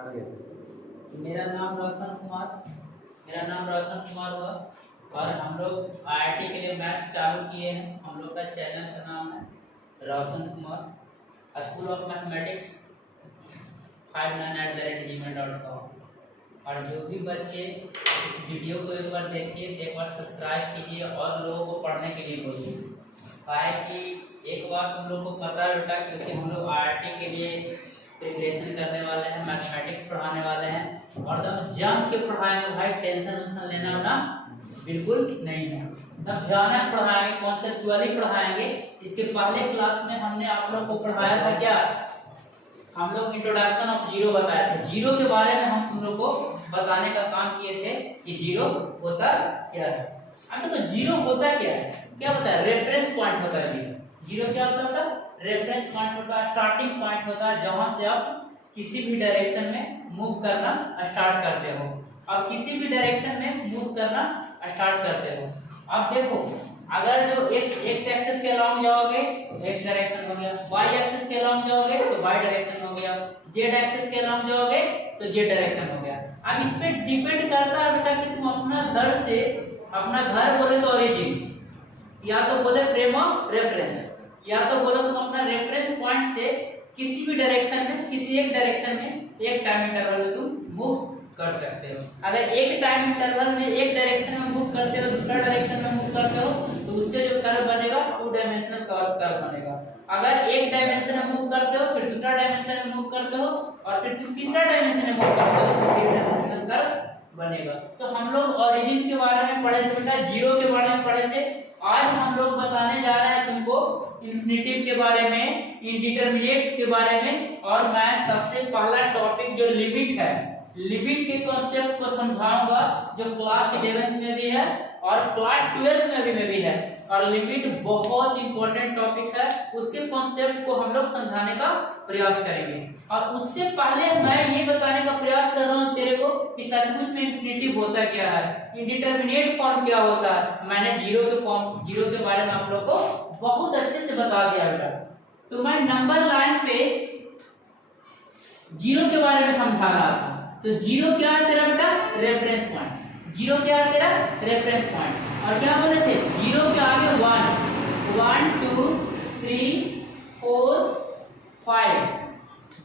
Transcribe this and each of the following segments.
आगे मेरा नाम रोशन कुमार हुआ और हम लोग आईआईटी के लिए मैथ चालू किए हैं। हम लोग का चैनल का नाम है Roshan Kumar school of mathematics 59@gmail.com। और जो भी बच्चे इस वीडियो को एक बार देखिए, एक बार सब्सक्राइब कीजिए और लोगों को पढ़ने के लिए बोलिए। काहे कि एक बार तुम लोग को पता है बेटा, क्योंकि हम लोग आईआईटी के लिए प्रिपरेशन करने वाले हैं, मैथमेटिक्स पढ़ाने वाले हैं और एकदम जम के पढ़ाएंगे भाई। टेंशन लेना ना बिल्कुल नहीं है, एकदम भयानक पढ़ाएंगे, कॉन्सेप्चुअली पढ़ाएंगे। इसके पहले क्लास में हमने आप लोग को पढ़ाया था क्या, हम लोग इंट्रोडक्शन ऑफ जीरो बताए थे। जीरो के बारे में हम तुम लोग को बताने का काम किए थे कि जीरो होता क्या है। अब देखो जीरो होता क्या है, क्या होता है, रेफरेंस पॉइंट होता है। जीरो क्या होता है, रेफरेंस पॉइंट होता है, स्टार्टिंग पॉइंट होता है, जहां से आप किसी भी डायरेक्शन में मूव करना स्टार्ट करते हो और किसी भी डायरेक्शन में मूव करना स्टार्ट करते हो। अब देखो, अगर जो x एक्सिस के अलोंग जाओगे तो x डायरेक्शन हो गया, y एक्सिस के अलोंग जाओगे तो y डायरेक्शन हो गया, z एक्सिस के अलोंग जाओगे तो z डायरेक्शन हो गया। अब इस पे डिपेंड करता है बेटा कि तुम अपना घर से, अपना घर बोले तो ओरिजिन, या तो बोले फ्रेम ऑफ रेफरेंस, या तो बोले तुम अपना रेफरेंस पॉइंट से किसी भी डायरेक्शन में, किसी एक डायरेक्शन में एक टाइम इंटरवल में तुम मूव कर सकते हो। अगर एक टाइम इंटरवल में एक डायरेक्शन में मूव करते हो, दूसरा डायरेक्शन में मूव करते हो, तो उससे जो कर्व बनेगा 2 डायमेंशनल कर्व बनेगा। अगर एक डायमेंशन में मूव करते हो, फिर दूसरा डायमेंशन में मूव करते हो और फिर तीसरा डायमेंशन में मूव करते हो, तो 3 डायमेंशनल कर्व बनेगा। तो हम लोग ओरिजिन के बारे में पढ़े थे बेटा, जीरो के बारे में पढ़े थे। आज हम लोग बताने जा रहे हैं तुमको इंफिनिटिव के बारे में, इंडिटरमिनेट के बारे में, और मैं सबसे पहला टॉपिक जो लिमिट है, लिमिट के कॉन्सेप्ट को समझाऊंगा, जो क्लास 11th में भी है और क्लास 12th में भी है। और लिमिट बहुत इंपॉर्टेंट टॉपिक है, उसके कॉन्सेप्ट को हम लोग समझाने का प्रयास करेंगे। और उससे पहले मैं ये बताने का प्रयास कर रहा हूँ तेरे को कि सचमुच में इंफिनिटिव होता क्या है, इंडिटरमिनेट फॉर्म क्या होता है। मैंने जीरो के बारे में आप लोग को बहुत अच्छे से बता दिया बेटा। तो मैं नंबर लाइन पे जीरो के बारे में समझा रहा था। तो जीरो क्या है तेरा बेटा, रेफरेंस पॉइंट। जीरो क्या है तेरा, रेफरेंस पॉइंट। और क्या बोले थे, जीरो के आगे 1 2 3 4 5।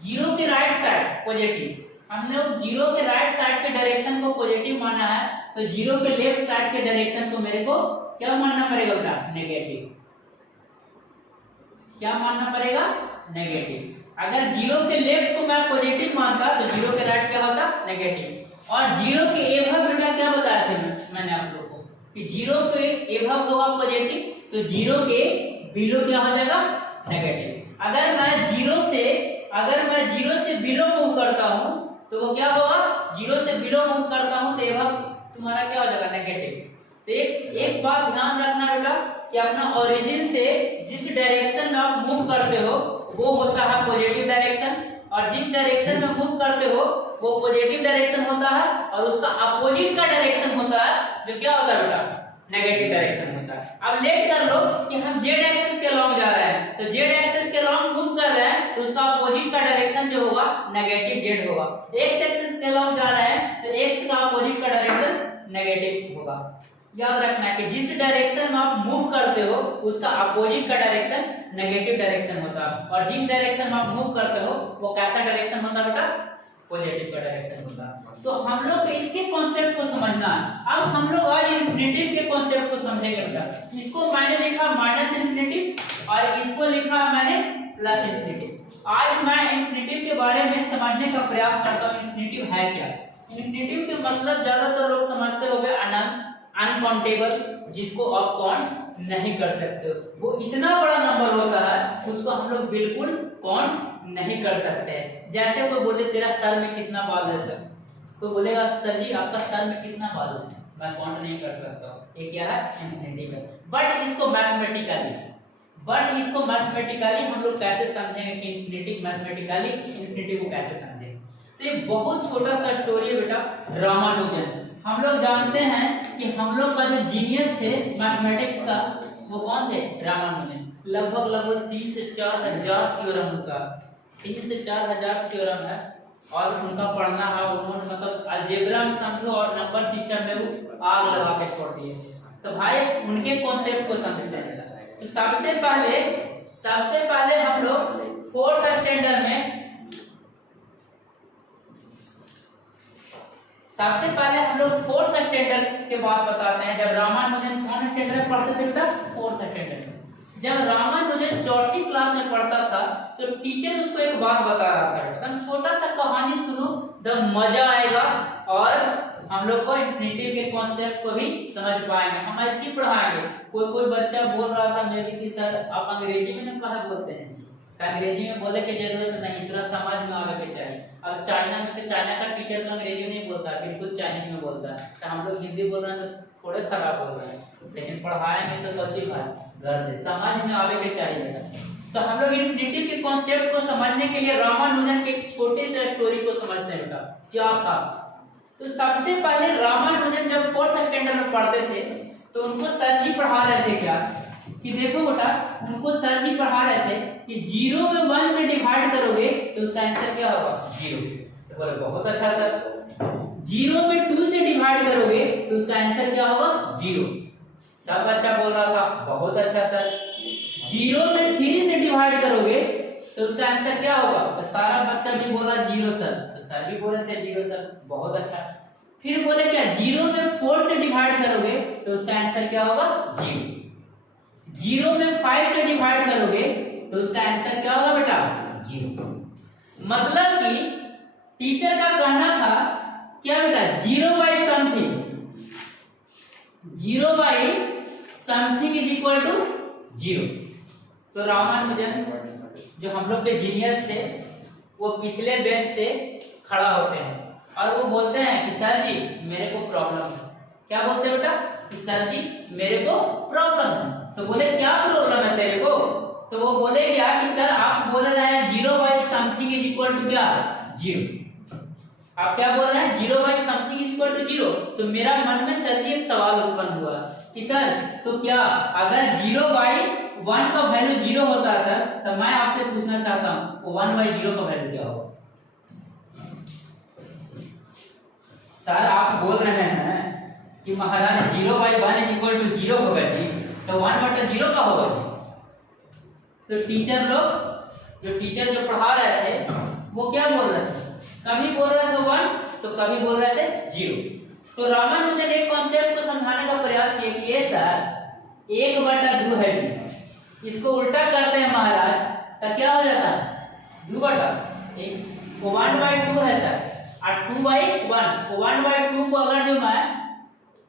जीरो के राइट साइड पॉजिटिव, हमने जीरो के राइट साइड के डायरेक्शन को पॉजिटिव माना है, तो जीरो के लेफ्ट साइड के डायरेक्शन को मेरे को क्या मानना पड़ेगा बेटा, नेगेटिव। क्या मानना पड़ेगा, नेगेटिव। अगर जीरो के लेफ्ट को मैं पॉजिटिव मानता तो जीरो के राइट क्या होता, नेगेटिव। और जीरो के एभव बेटा क्या बताया था मैंने आप लोगों को कि जीरो के एभव होगा पॉजिटिव, तो जीरो के बिलो क्या हो जाएगा, नेगेटिव। अगर मैं जीरो से बिलो मूव करता हूं तो वो क्या होगा, जीरो से बिलो मूव करता हूं तो एभव तुम्हारा क्या हो जाएगा, नेगेटिव। तो एक बात ध्यान रखना बेटा कि अपना ओरिजिन से जिस डायरेक्शन में आप मूव करते हो वो होता है पॉजिटिव डायरेक्शन, और जिस डायरेक्शन में मूव करते हो वो पॉजिटिव डायरेक्शन होता है, और उसका अपोजिट का डायरेक्शन होता है जो क्या होता है बेटा, नेगेटिव डायरेक्शन होता है। अब लेट कर लो कि हम जेड एक्सिस के अलोंग जा रहे हैं, तो जेड एक्सिस के अलोंग मूव कर रहे हैं तो उसका अपोजिट का डायरेक्शन जो होगा नेगेटिव जेड होगा। एक्स एक्सिस के अलोंग जा रहे हैं तो एक्स का अपोजिट का डायरेक्शन नेगेटिव होगा। याद रखना है कि जिस डायरेक्शन में आप मूव करते हो उसका अपोजिट का डायरेक्शन नेगेटिव डायरेक्शन होता है, और जिस डायरेक्शन में आप मूव करते हो वो कैसा डायरेक्शन होता है बेटा, पॉजिटिव का डायरेक्शन होता है। तो हम लोग इसके कॉन्सेप्ट को समझना है। अब हम लोग आज इंफिनिटिव के कॉन्सेप्ट को समझेंगे बेटा। इसको मैंने लिखा माइनस इंफिनिटिव और इसको लिखा मैंने प्लस इंफिनिटिव। आज मैं इंफिनिटिव के बारे में समझने का प्रयास करता हूँ, इंफिनिटिव है क्या। इंफिनिटिव के मतलब ज्यादातर लोग समझते होंगे अनंत, अनकाउंटेबल, जिसको आप काउंट नहीं कर सकते हो। वो इतना बड़ा नंबर होता है उसको हम लोग बिल्कुल काउंट नहीं कर सकते हैं। जैसे कोई बोले तेरा सर में कितना बाल है सर, कोई बोलेगा सर जी आपका सर में कितना बाल है, मैं काउंट नहीं कर सकता हूँ। ये क्या है, इंफिनिटिव है। बट इसको मैथमेटिकली हम लोग कैसे समझेंगे कि इंफिनिटिव मैथमेटिकली इंफिनिटिव को कैसे समझेंगे। तो ये बहुत छोटा सा स्टोरी है बेटा, रामानुजन। हम लोग जानते हैं कि हम लोग का जो जीनियस थे मैथमेटिक्स का वो कौन थे, रामानुजन। लगभग 3 से 4 हजार थ्योरम का, 3 से 4 हजार थ्योरम है और उनका पढ़ना है, उन्होंने मतलब अलजेब्रा में समझो और नंबर सिस्टम में वो आग लगा के छोड़ दिए। तो भाई उनके कॉन्सेप्ट को समझते हैं। तो सबसे पहले हम लोग फोर्थ स्टैंडर्ड में फोर्थ स्टैंडर्ड के बाद बताते हैं। जब रामानुजन कौन स्टैंडर्ड में पढ़ते थे बेटा? फोर्थ स्टैंडर्ड में। जब रामानुजन चौथी क्लास में पढ़ता था तो टीचर उसको एक बात बता रहा था, एकदम छोटा सा कहानी सुनो, तो मजा आएगा और हम लोग को इंफिनिटिव के कॉन्सेप्ट को भी समझ पाएंगे। हम ऐसे ही पढ़ाएंगे। कोई बच्चा बोल रहा था मेरे कि सर आप अंग्रेजी में ना कहा बोलते हैं जी, अंग्रेजी में बोले की जरूरत नहीं, थोड़ा समझ में आवे के चाहिए। अब चाइना में तो चाइना का टीचर तो अंग्रेजी नहीं बोलता, बिल्कुल चाइनीज में बोलता है। तो हम लोग हिंदी बोल रहे हैं तो थोड़े खराब बोल रहे हैं, लेकिन पढ़ाएंगे तो बच्चे घर में समझ में आवे के चाहिए। तो हम लोग इंफिनिटिव के कॉन्सेप्ट को समझने के लिए रामानुजन के एक छोटे से स्टोरी को समझते हैं बेटा, क्या था। तो सबसे पहले रामानुजन जब फोर्थ स्टैंडर्ड में पढ़ते थे तो उनको सर जी पढ़ा रहे थे क्या कि देखो बेटा, उनको सर जी पढ़ा रहे थे कि 0 में 1 से डिवाइड करोगे तो उसका आंसर क्या होगा? 0। तो बोले बहुत अच्छा सर। 0 में 2 से डिवाइड करोगे तो उसका आंसर क्या होगा? 0। सब बच्चा बोल रहा था बहुत अच्छा सर। 0 में 3 से डिवाइड करोगे तो उसका आंसर क्या होगा? तो सारा बच्चा भी बोल रहा 0 सर, तो सर भी बोल रहे थे 0 सर, बहुत अच्छा। फिर बोले क्या 0 में 4 से डिवाइड करोगे तो उसका आंसर क्या होगा? 0। 0 में 5 से डिवाइड करोगे तो उसका आंसर क्या होगा बेटा? 0। मतलब कि टीचर का कहना था क्या बेटा, 0 by something is equal to 0। तो रामानुजन जो हम लोग के जीनियस थे वो पिछले बेंच से खड़ा होते हैं और वो बोलते हैं कि सर जी मेरे को प्रॉब्लम है। क्या बोलते हैं बेटा? कि सर जी मेरे को प्रॉब्लम है। तो बोले क्या प्रॉब्लम है तेरे को? तो वो बोले क्या कि सर आप बोल रहे हैं 0 by something is equal to क्या? 0। आप क्या बोल रहे हैं? 0 by something is equal to 0। तो मेरा मन में सर जी एक सवाल उत्पन्न हुआ कि सर तो क्या अगर 0 बाई 1 का वैल्यू 0 होता है सर, तो मैं आपसे पूछना चाहता हूँ 1 बाई 0 का वैल्यू क्या होगा? सर आप बोल रहे हैं कि महाराज 0 बाई 1 इज इक्वल टू 0 होगा जी, तो 1 बटा 0 का होगा जी। तो टीचर जो पढ़ा रहे थे वो क्या बोल रहे थे? कभी बोल रहे थे 1 तो कभी बोल रहे थे 0। तो रामानुजन एक कॉन्सेप्ट को समझाने का प्रयास किया कि ये सर 1 बटा 2 है जी, इसको उल्टा करते हैं महाराज तो क्या हो जाता है? 2 बटा 1। 1 बाई 2 है सर और 2 बाई 1। 1 बाई 2 को अगर जो मैं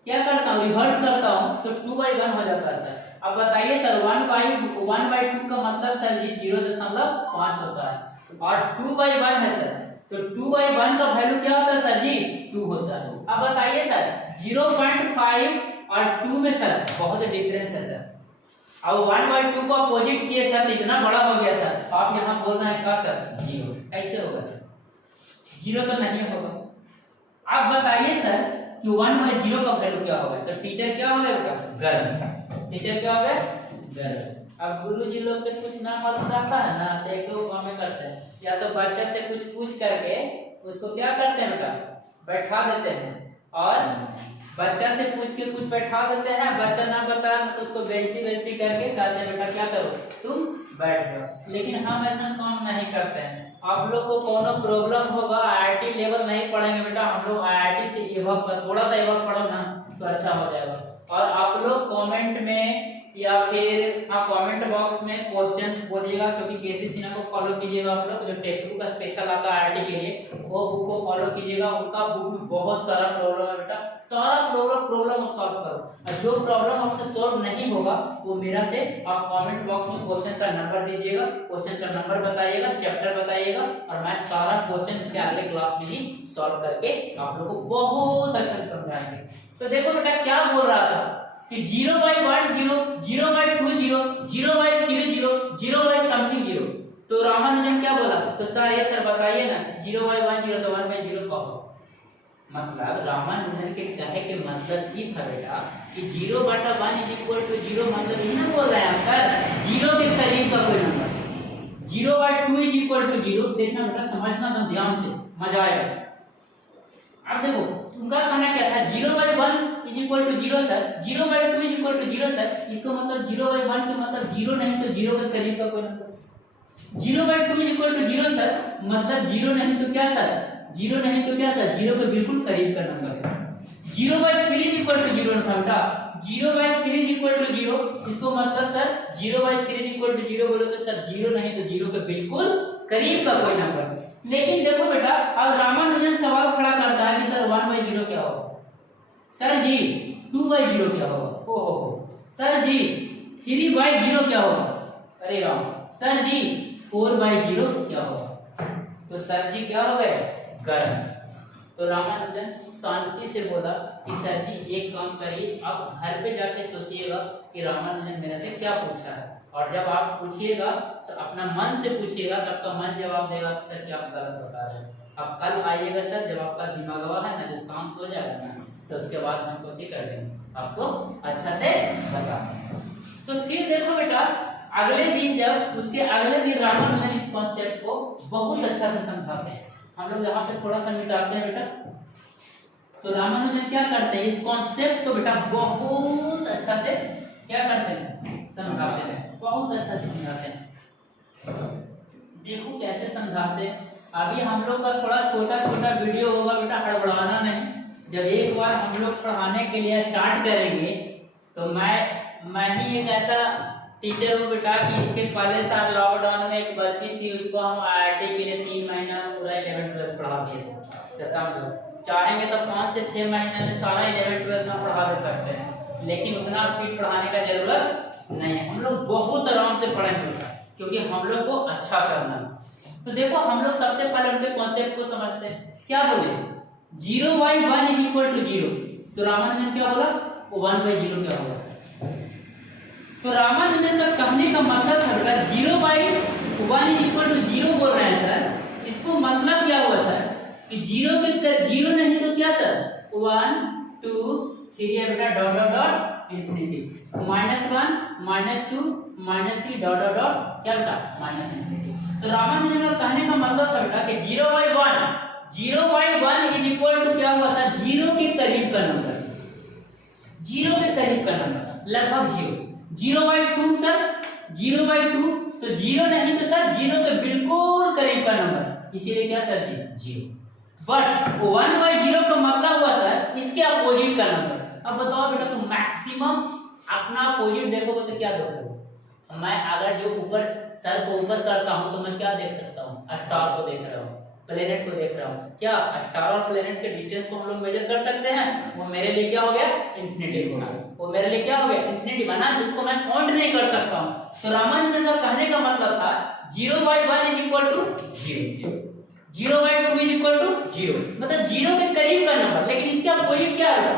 क्या करता हूँ रिवर्स करता हूँ तो 2 बाई 1 हो जाता है सर। अब बताइए सर 1 बाई 2 का मतलब सर जी 0.5 होता है और 2 बाई 1 है सर, तो 2 बाई 1 का वैल्यू क्या होता है सर जी? 2 होता है। अब बताइए सर 0.5 और 2 में सर बहुत डिफरेंस है सर। अब 1 बाई 2 को अपोजिट किए सर इतना बड़ा हो गया सर, आप यहाँ बोल रहे हैं क्या सर? 0। कैसे होगा सर? 0 तो नहीं होगा। अब बताइए सर कि 1 बाई 0 का वैल्यू क्या होगा? तो टीचर क्या हो गया? गर्म। टीचर क्या हो गया? गर्म। अब गुरुजी लोग के कुछ ना मालूम रहता है ना, तो एक दो काम करते हैं, या तो बच्चा से कुछ पूछ करके उसको क्या करते हैं बेटा? बैठा देते हैं और बच्चा से पूछ के कुछ बैठा देते हैं, बच्चा ना बता तो उसको बेइज्जती करके कहते हैं बेटा क्या करो तुम बैठ जाओ। लेकिन हम ऐसा काम नहीं करते हैं। आप लोग को कोनो प्रॉब्लम होगा, आईआईटी लेवल नहीं पढ़ेंगे बेटा, हम लोग आईआईटी से थोड़ा सा एवं पढ़ो ना तो अच्छा हो जाएगा। और आप लोग कमेंट में या फिर हाँ कमेंट बॉक्स में क्वेश्चन बोलिएगा, क्योंकि केसी सिन्हा को फॉलो कीजिएगा। आप लोग जो टेक्स्ट बुक का स्पेशल आता है आईआईटी के लिए वो बुक को फॉलो कीजिएगा। उनका बुक में बहुत सारा प्रॉब्लम है बेटा, सारा प्रॉब्लम सॉल्व करो। और जो प्रॉब्लम आपसे सॉल्व नहीं होगा वो मेरा से आप कमेंट बॉक्स में क्वेश्चन का नंबर दीजिएगा, क्वेश्चन का नंबर बताइएगा, चैप्टर बताइएगा और मैं सारा क्वेश्चन इसके अगले क्लास में ही सॉल्व करके आप लोग को बहुत अच्छे से समझाएंगे। तो देखो बेटा क्या बोल रहा था कि 0 by 1 0, 0 by 2 0, 0 by 3 0, 0 by something 0। तो रामानुजन क्या बोला? तो सर ये सर बताइए ना 0 बाई 1 0 तो 1 बाई 0 का होगा। मतलब रामानुजन के कहे के मतलब ये था बेटा कि 0 बटा 1 इज इक्वल टू 0, मतलब ये ना बोल रहे हैं सर 0 के करीब का कोई नंबर। 0 बाई 2 इज इक्वल टू 0। देखना बेटा समझना एकदम ध्यान से। मजा आएगा। अब देखो तुमका कहना क्या था, 0/1 is equal to 0 sir, 0/2 is equal to 0 sir. इसको मतलब 0/1 के मतलब 0 नहीं तो 0 के करीब का कोई नंबर। 0/2 इज इक्वल टू 0 सर, मतलब 0 नहीं तो क्या सर, 0 नहीं तो क्या सर, 0 के बिल्कुल करीब का नंबर है। 0/3 इज इक्वल टू 0 था बेटा, 0/3 इज इक्वल टू 0, इसको मतलब सर 0/3 इज इक्वल टू 0 बोले तो सर 0 नहीं तो 0 के बिल्कुल करीब का कोई नंबर। लेकिन देखो बेटा अब रामानुजन सवाल खड़ा करता है कि सर 1/0 क्या होगा, सर जी 2/0 क्या होगा, ओहो सर जी 3/0 क्या होगा, अरे राम सर जी 4/0 क्या होगा। तो सर जी क्या हो गए, गर्म। तो रामानुजन शांति से बोला कि सर जी एक काम करिए, आप घर पे जाके सोचिएगा कि रामानुजन मेरे से क्या पूछा है, और जब आप पूछिएगा तो अपना मन से पूछिएगा, तब आपका मन जवाब देगा सर कि आप गलत बता रहे हैं। आप कल आइएगा सर, जब आपका दिमाग है ना जो शांत हो जाएगा ना, तो उसके बाद हम कोचिंग कर देंगे, आपको अच्छा से बता। तो फिर देखो बेटा अगले दिन, जब उसके अगले दिन रामानुजन इस कॉन्सेप्ट को बहुत अच्छा से समझाते हैं। हम लोग यहाँ पे थोड़ा सा मिटाते हैं बेटा। तो रामानुजन क्या करते हैं, इस कॉन्सेप्ट को बेटा बहुत अच्छा से क्या करते हैं, समझाते हैं, बहुत अच्छा से समझाते हैं। देखो कैसे समझाते हैं। अभी हम लोग का थोड़ा छोटा छोटा वीडियो होगा बेटा, हड़बड़ाना नहीं। जब एक बार हम लोग पढ़ाने के लिए स्टार्ट करेंगे तो मैं ही एक ऐसा टीचर हूँ बेटा कि इसके पहले साल लॉकडाउन में एक बच्ची थी, उसको हम IIT के लिए 3 महीना पूरा 11-12 पढ़ा दिए थे। तो समझो चाहेंगे तो 5 से 6 महीने में सारा 11-12 में पढ़ा दे सकते हैं, लेकिन उतना स्पीड पढ़ाने का जरूरत नहीं है। हम लोग बहुत आराम से पढ़ेंगे क्योंकि हम लोग को अच्छा करना। तो देखो हम लोग सबसे पहले उनके कॉन्सेप्ट को समझते हैं। क्या बोले, 0/1 इज इक्वल टू 0। तो रामानुजन क्या बोला, 1/0 क्या होगा। तो रामानुजन का कहने का मतलब था 0/1 इज इक्वल टू 0 बोल रहे हैं सर, इसको मतलब क्या हुआ सर कि 0 के 0 नहीं तो क्या सर 1 2 3 है बेटा, dot dot dot infinity, -1 -2 -3 dot dot dot क्या था -इंफिनिटी। तो रामानुजन का कहने का मतलब था बेटा कि 0/1 इज इक्वल टू क्या हुआ सर, 0 के करीब का नंबर, 0 के करीब का नंबर, लगभग 0। 0/2 सर, 0/2 तो 0 नहीं तो सर 0 के बिल्कुल करीब का नंबर, इसीलिए क्या सर जी 0। बट 1/0 का मतलब हुआ सर इसके अपोजिट का नंबर। अब बताओ बेटा तुम मैक्सिमम अपना अपोजिट देखोगे तो क्या देखोगे। मैं अगर जो ऊपर सर को ऊपर करता हूं तो मैं क्या देख सकता हूं, स्टार को देख रहा हूं, प्लेनेट को देख रहा हूं। क्या स्टार और प्लेनेट के डिस्टेंस को हम लोग मेजर कर सकते हैं, वो मेरे लिए क्या हो गया, इंफिनिटी हो गया। वो मेरे लिए क्या हो गया, इंफिनिटी बना, जिसको मैं काउंट नहीं कर सकता हूं। तो रामानुजन का कहने का मतलब था 0/1 is equal to 0, 0/2 is equal to 0, मतलब 0 के करीब का नंबर। लेकिन इसके अपोजिट क्या है,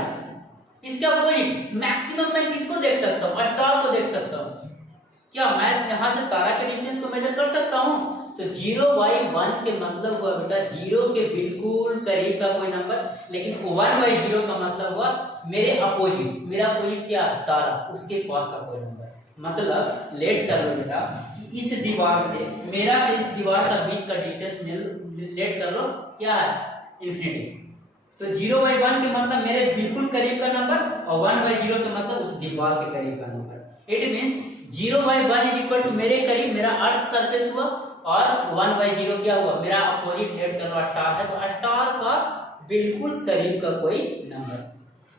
इसके अपोजिट मैक्सिमम मैं किसको देख सकता हूं, स्टार को देख सकता हूं। क्या मैं यहां से तारा के डिस्टेंस को मेजर कर सकता हूं। तो 0/1 के मतलब हुआ बेटा 0 के बिल्कुल करीब का कोई नंबर, लेकिन 1/0 का मतलब हुआ मेरे अपोजिट, मेरा अपोजिट क्या, तारा, उसके पास का कोई नंबर। मतलब लेट कर लो बेटा कि इस दीवार से मेरा से इस दीवार का बीच का डिस्टेंस लेट कर लो क्या है, इंफिनिटी। तो 0/1 के मतलब मेरे बिल्कुल करीब का नंबर, और 1/0 के मतलब उस दीवार के करीब का नंबर। It means 0/1 is equal to मेरे करीब मेरा अर्थ सरफेस हुआ, और 1/0 क्या हुआ, मेरा अपोजिट लेट कर लो स्टार है, तो स्टार का बिल्कुल करीब का कोई नंबर।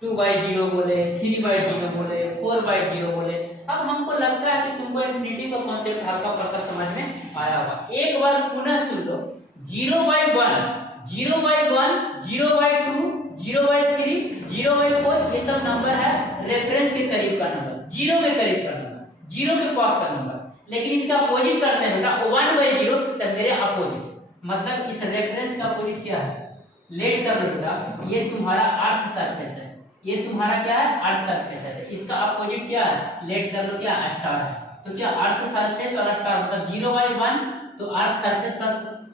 2/0 बोले, 3/0 बोले, 4/0 बोले। अब हमको लगता है कि तुमको इंफिनिटी का कॉन्सेप्ट हल्का फुल्का समझ में आया होगा। एक बार पुनः सुन लो, 0/1, 0/1, 0/2, 0/3, 0/4 ये सब नंबर है रेफरेंस के करीब का नंबर, 0 के करीब का नंबर, 0 के पास का नंबर। लेकिन इसका अपोजिट करते हैं बेटा 1/0, तो मेरे अपोजिट, मतलब इस रेफरेंस का अपोजिट क्या है, लेट कर लो बेटा, ये तुम्हारा अर्थ सरफेस है, ये तुम्हारा क्या है, अर्थ सरफेस है। इसका अपोजिट क्या है, लेट कर लो क्या, स्टार है। तो क्या अर्थ सरफेस और स्टार मतलब 0/1 तो अर्थ सरफेस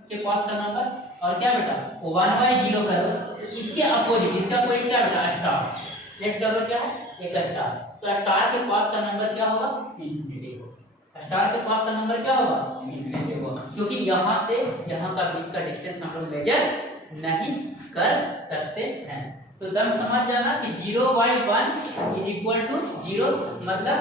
के पास का नंबर, और क्या बेटा 1/0 करो तो इसके अपोजिट, इसका अपोजिट क्या बेटा, स्टार। लेट कर लो क्या है, एक स्टार। तो स्टार के पास का नंबर क्या होगा, इंफिनिटी होगा। स्टार के पास का नंबर क्या होगा, इंफिनिटी होगा, क्योंकि यहाँ से यहाँ का बीच का डिस्टेंस हम लोग मेजर नहीं कर सकते हैं। तो दम समझ जाना कि 0/1 इज इक्वल टू 0, मतलब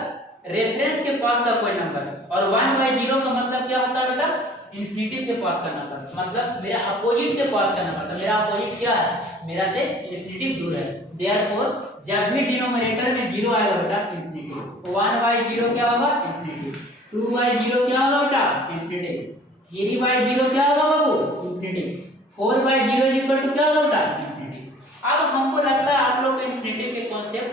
रेफरेंस के पास का कोई नंबर, और 1/0 का मतलब क्या होता है बेटा, इन्फिनिटी के पास का नंबर, मतलब मेरा अपोजिट के पास का नंबर। तो मेरा अपोजिट क्या है, मेरा से इन्फिनिटी दूर है। देयरफॉर जब भी डिनोमिनेटर में 0 आएगा बेटा इन्फिनिटी, 1/0 क्या होगा इन्फिनिटी, 2/0 क्या होगा बेटा इन्फिनिटी, 3/0 क्या होगा बाबू इन्फिनिटी, 4/0 इज इक्वल टू क्या होगा बेटा इन्फिनिटी। अब हमको लगता है आप लोग को इन्फिनिटी के कॉन्सेप्ट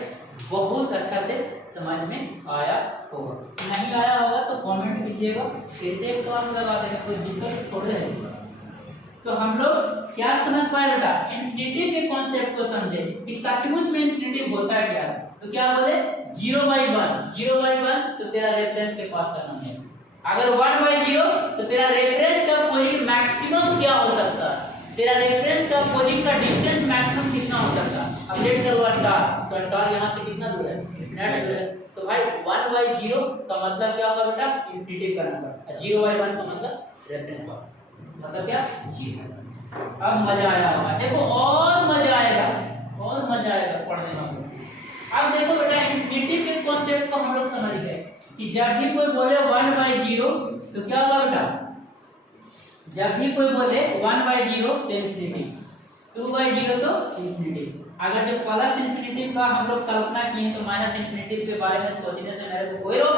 बहुत अच्छा से समझ में आया होगा। नहीं आया होगा तो कमेंट कीजिएगा, फिर से एक क्लास लगा देंगे, कोई दिक्कत थोड़े है। तो हम लोग क्या समझ पाए बेटा, इन्फिनिटी के कॉन्सेप्ट को समझे कि सचमुच में इन्फिनिटी होता है क्या। तो क्या बोले 0/1 तो तेरा रेफरेंस के पास का नंबर, अगर 1/0 तो तेरा रेफरेंस का पॉइंट मैक्सिमम क्या हो सकता है, तेरा रेफरेंस का पॉइंट का डिस्टेंस मैक्सिमम कितना हो सकता है। अब लेट करो स्टार, तो स्टार यहां से कितना दूर है, इतना दूर है। तो भाई 1/0 का मतलब क्या होगा बेटा इन्फिनिटी का नंबर, 0/1 का मतलब रेफरेंस पास, मतलब क्या 0। अब मजा आया होगा, देखो और मजा आएगा, और मजा आएगा पढ़ने में। अब देखो बेटा इन्फिनिटी के कॉन्सेप्ट को हम लोग समझ गए कि जब भी कोई बोले 1/0 तो क्या होगा बेटा, जब भी कोई बोले 1/0 तो इन्फिनिटी, 2/0 तो इन्फिनिटी। अगर जो प्लस इन्फिनिटी का हम लोग कल्पना किए तो माइनस इन्फिनिटी के बारे में सोचने से मेरे को कोई रोक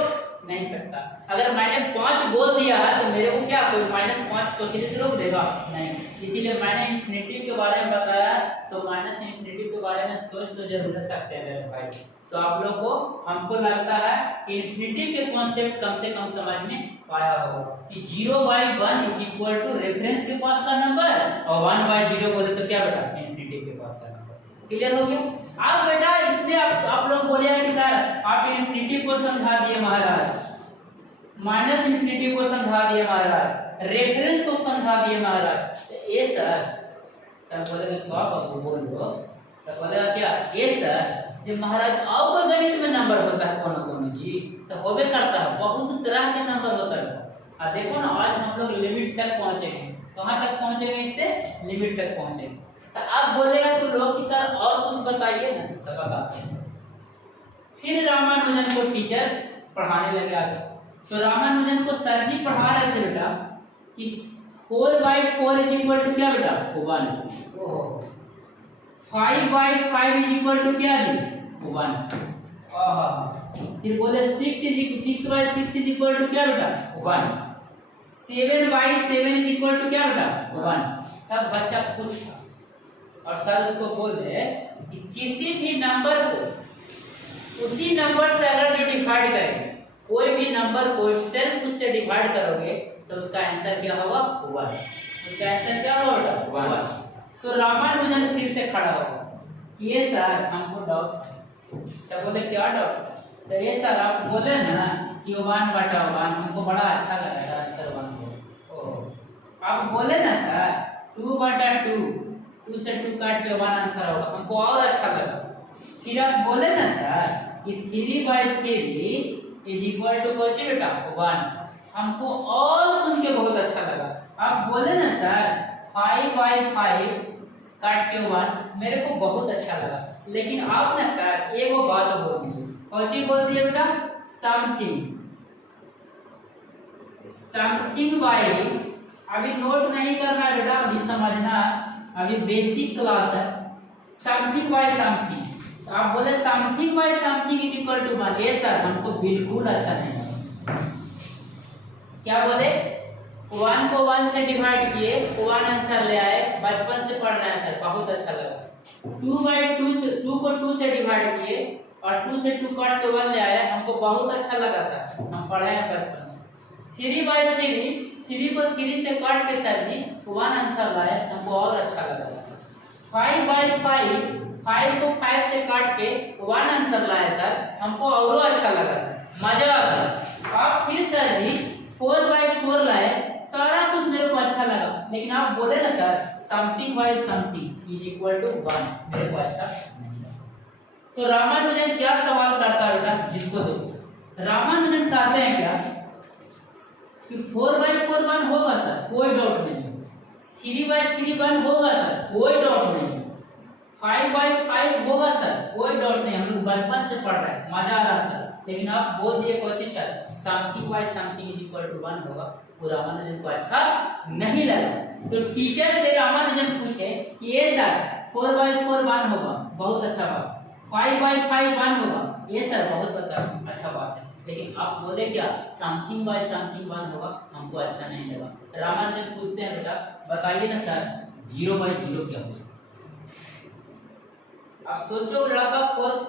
नहीं सकता। अगर मैंने 5 बोल दिया है तो मेरे को क्या कोई -5 सोचने से रोक देगा नहीं, इसीलिए मैंने इन्फिनिटी के बारे में बताया, तो माइनस इन्फिनिटी के बारे में सोच तो जरूर सकते हैं मेरे भाई। तो आप लोग को हमको लगता है कि इन्फिनिटी के कॉन्सेप्ट कम से कम समझ में आया होगा कि 0/1 इज इक्वल टू रेफरेंस के पास का नंबर, और 1/0 बोले तो क्या बेटा इन्फिनिटी के पास का नंबर। क्लियर हो गया। अब बेटा इसमें आप लोग बोले कि सर आप इन्फिनिटी को समझा दिए महाराज, माइनस इन्फिनिटी को समझा दिए महाराज, रेफरेंस को समझा दिए महाराज, तो ये सर तब बोलेगा तो आप बोलो, तब बोलेगा क्या ये सर जब महाराज और गणित में नंबर होता है कौन जी, तो होबे करता है बहुत तरह के नंबर होता है। अब देखो ना आज हम लोग लिमिट तक पहुंचेंगे, कहां तक पहुंचेंगे, इससे लिमिट तक पहुंचेंगे। तो आप बोलेगा तो लोग कि सर और कुछ बताइए ना, तो बताते हैं। फिर रामानुजन को टीचर पढ़ाने लगे आगे, तो रामानुजन को सर जी पढ़ा रहे थे बेटा कि 4/4 इज इक्वल टू क्या बेटा 1, 5/5 इज इक्वल टू क्या जी 1, फिर बोले 6/6 इज इक्वल टू क्या बेटा 1, 7/7 इज इक्वल टू क्या बेटा 1। सब बच्चा खुश था और सर उसको बोले कि किसी भी नंबर को उसी नंबर से अगर जो डिवाइड करेंगे, कोई भी नंबर को सेल्फ उससे डिवाइड करोगे तो उसका आंसर क्या होगा 1, उसका आंसर क्या होगा बेटा 1। तो रामानुजन फिर से खड़ा होगा कि ये सर हमको डाउट, तो बोले क्या डाउट, तो ये सर आप बोले ना कि 1/1 हमको बड़ा अच्छा लगा आंसर 1 को, आप बोले ना सर 2/2, 2 से 2 काट के 1 आंसर होगा, हमको और अच्छा लगा। फिर आप बोले ना सर कि 3/3 इज इक्वल टू बेटा 1, हमको और सुन के बहुत अच्छा लगा। आप बोले ना सर 5/5 काट के 1, मेरे को बहुत अच्छा लगा। लेकिन आप ना सर एक बात बोल दिए, और चीज बोल दिए बेटा समथिंग बाय, अभी नोट नहीं करना है बेटा, अभी समझना, अभी बेसिक क्लास है। समथिंग बाय समथिंग, आप बोले something by something is equal to 1, ये सर हमको बिल्कुल अच्छा नहीं लगा। क्या बोले 1 को 1 से डिवाइड किए, 1 आंसर ले आए, बचपन से पढ़ रहे हैं सर बहुत अच्छा लगा। 2 को 2 से डिवाइड किए और 2 से 2 काट के 1 ले आए, हमको बहुत अच्छा लगा सर, हम पढ़े हैं बचपन से। 3/3, 3 को 3 से काट के सर जी 1 आंसर लाए, हमको और अच्छा लगा सर। 5/5, 5 को 5 से काट के 1 आंसर लाए सर, हमको और अच्छा लगा सर, मजा आ गया। आप फिर सर जी 4/4 लाए, सारा कुछ मेरे को अच्छा लगा, लेकिन आप बोले ना sir something by something is equal to 1, मेरे को अच्छा नहीं लगा। तो रामानुजन क्या सवाल करता है बेटा, जिसको देखो रामानुजन कहते हैं क्या कि 4/4 1 होगा सर, कोई डाउट नहीं। 3/3 1 होगा सर, कोई डॉट नहीं। 5/5 होगा सर, कोई डॉट नहीं। हम लोग बचपन से पढ़ रहे हैं, मजा आ रहा है सर। लेकिन आप बोल दिए Cauchy sir something by something is equal to 1 होगा, वो रामानुजन को अच्छा नहीं लगा। तो टीचर से रामानुजन पूछे कि ये सर 4/4 1 होगा, बहुत अच्छा बात। 5/5 1 होगा, ये सर बहुत अच्छा बात है। लेकिन आप बोले क्या समथिंग बाय समथिंग 1 होगा, हमको अच्छा नहीं लगा। रामानुजन पूछते हैं बेटा बताइए ना सर 0/0 क्या होगा। अब सोचो लड़का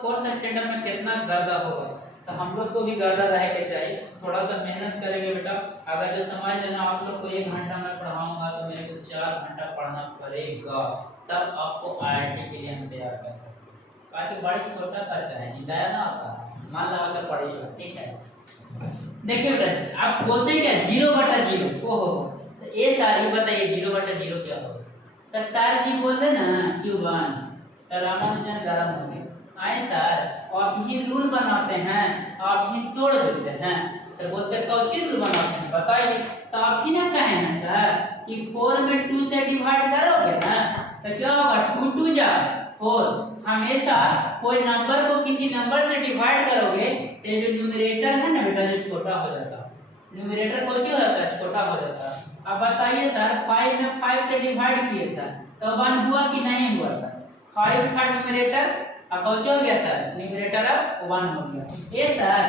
फोर्थ स्टैंडर्ड में कितना गर्दा होगा, तो हम लोग को भी गर्दा रहे के चाहिए। थोड़ा सा मेहनत करेंगे बेटा। अगर जो समझ लेना आप लोग को 1 घंटा में पढ़ाऊंगा तो मेरे को 4 घंटा पढ़ना पड़ेगा, तब आपको IIT के लिए हम तैयार कर सकते हैं। बाकी बड़ी छोटा खर्चा है, जिंदा ना आपका मान लगा कर पढ़िएगा, ठीक है। देखिए बेटा आप बोलते क्या 0/0, ओहो तो ये सारी बताइए 0/0 क्या होगा। तो सर जी बोलते ना क्यों 1, तो रामानुजन गरम हो गए। आए सर आप ही रूल बनाते हैं, आप ही तोड़ देते हैं। तो बोलते कौची रूल बनाते हैं बताइए। तो आप ही ना कहे हैं सर कि 4 में 2 से डिवाइड करोगे ना तो क्या होगा 2 2 जा 4। हमेशा कोई नंबर को किसी नंबर से डिवाइड करोगे तो जो न्यूमरेटर है ना बेटा जो छोटा हो जाता है, न्यूमरेटर कौची हो जाता है छोटा हो जाता है। अब बताइए सर 5 में 5 से डिवाइड किए सर तो 1 हुआ कि नहीं हुआ सर। 5 था न्यूमरेटर कौची हो गया सर न्यूमरेटर अब 1 हो गया। ये सर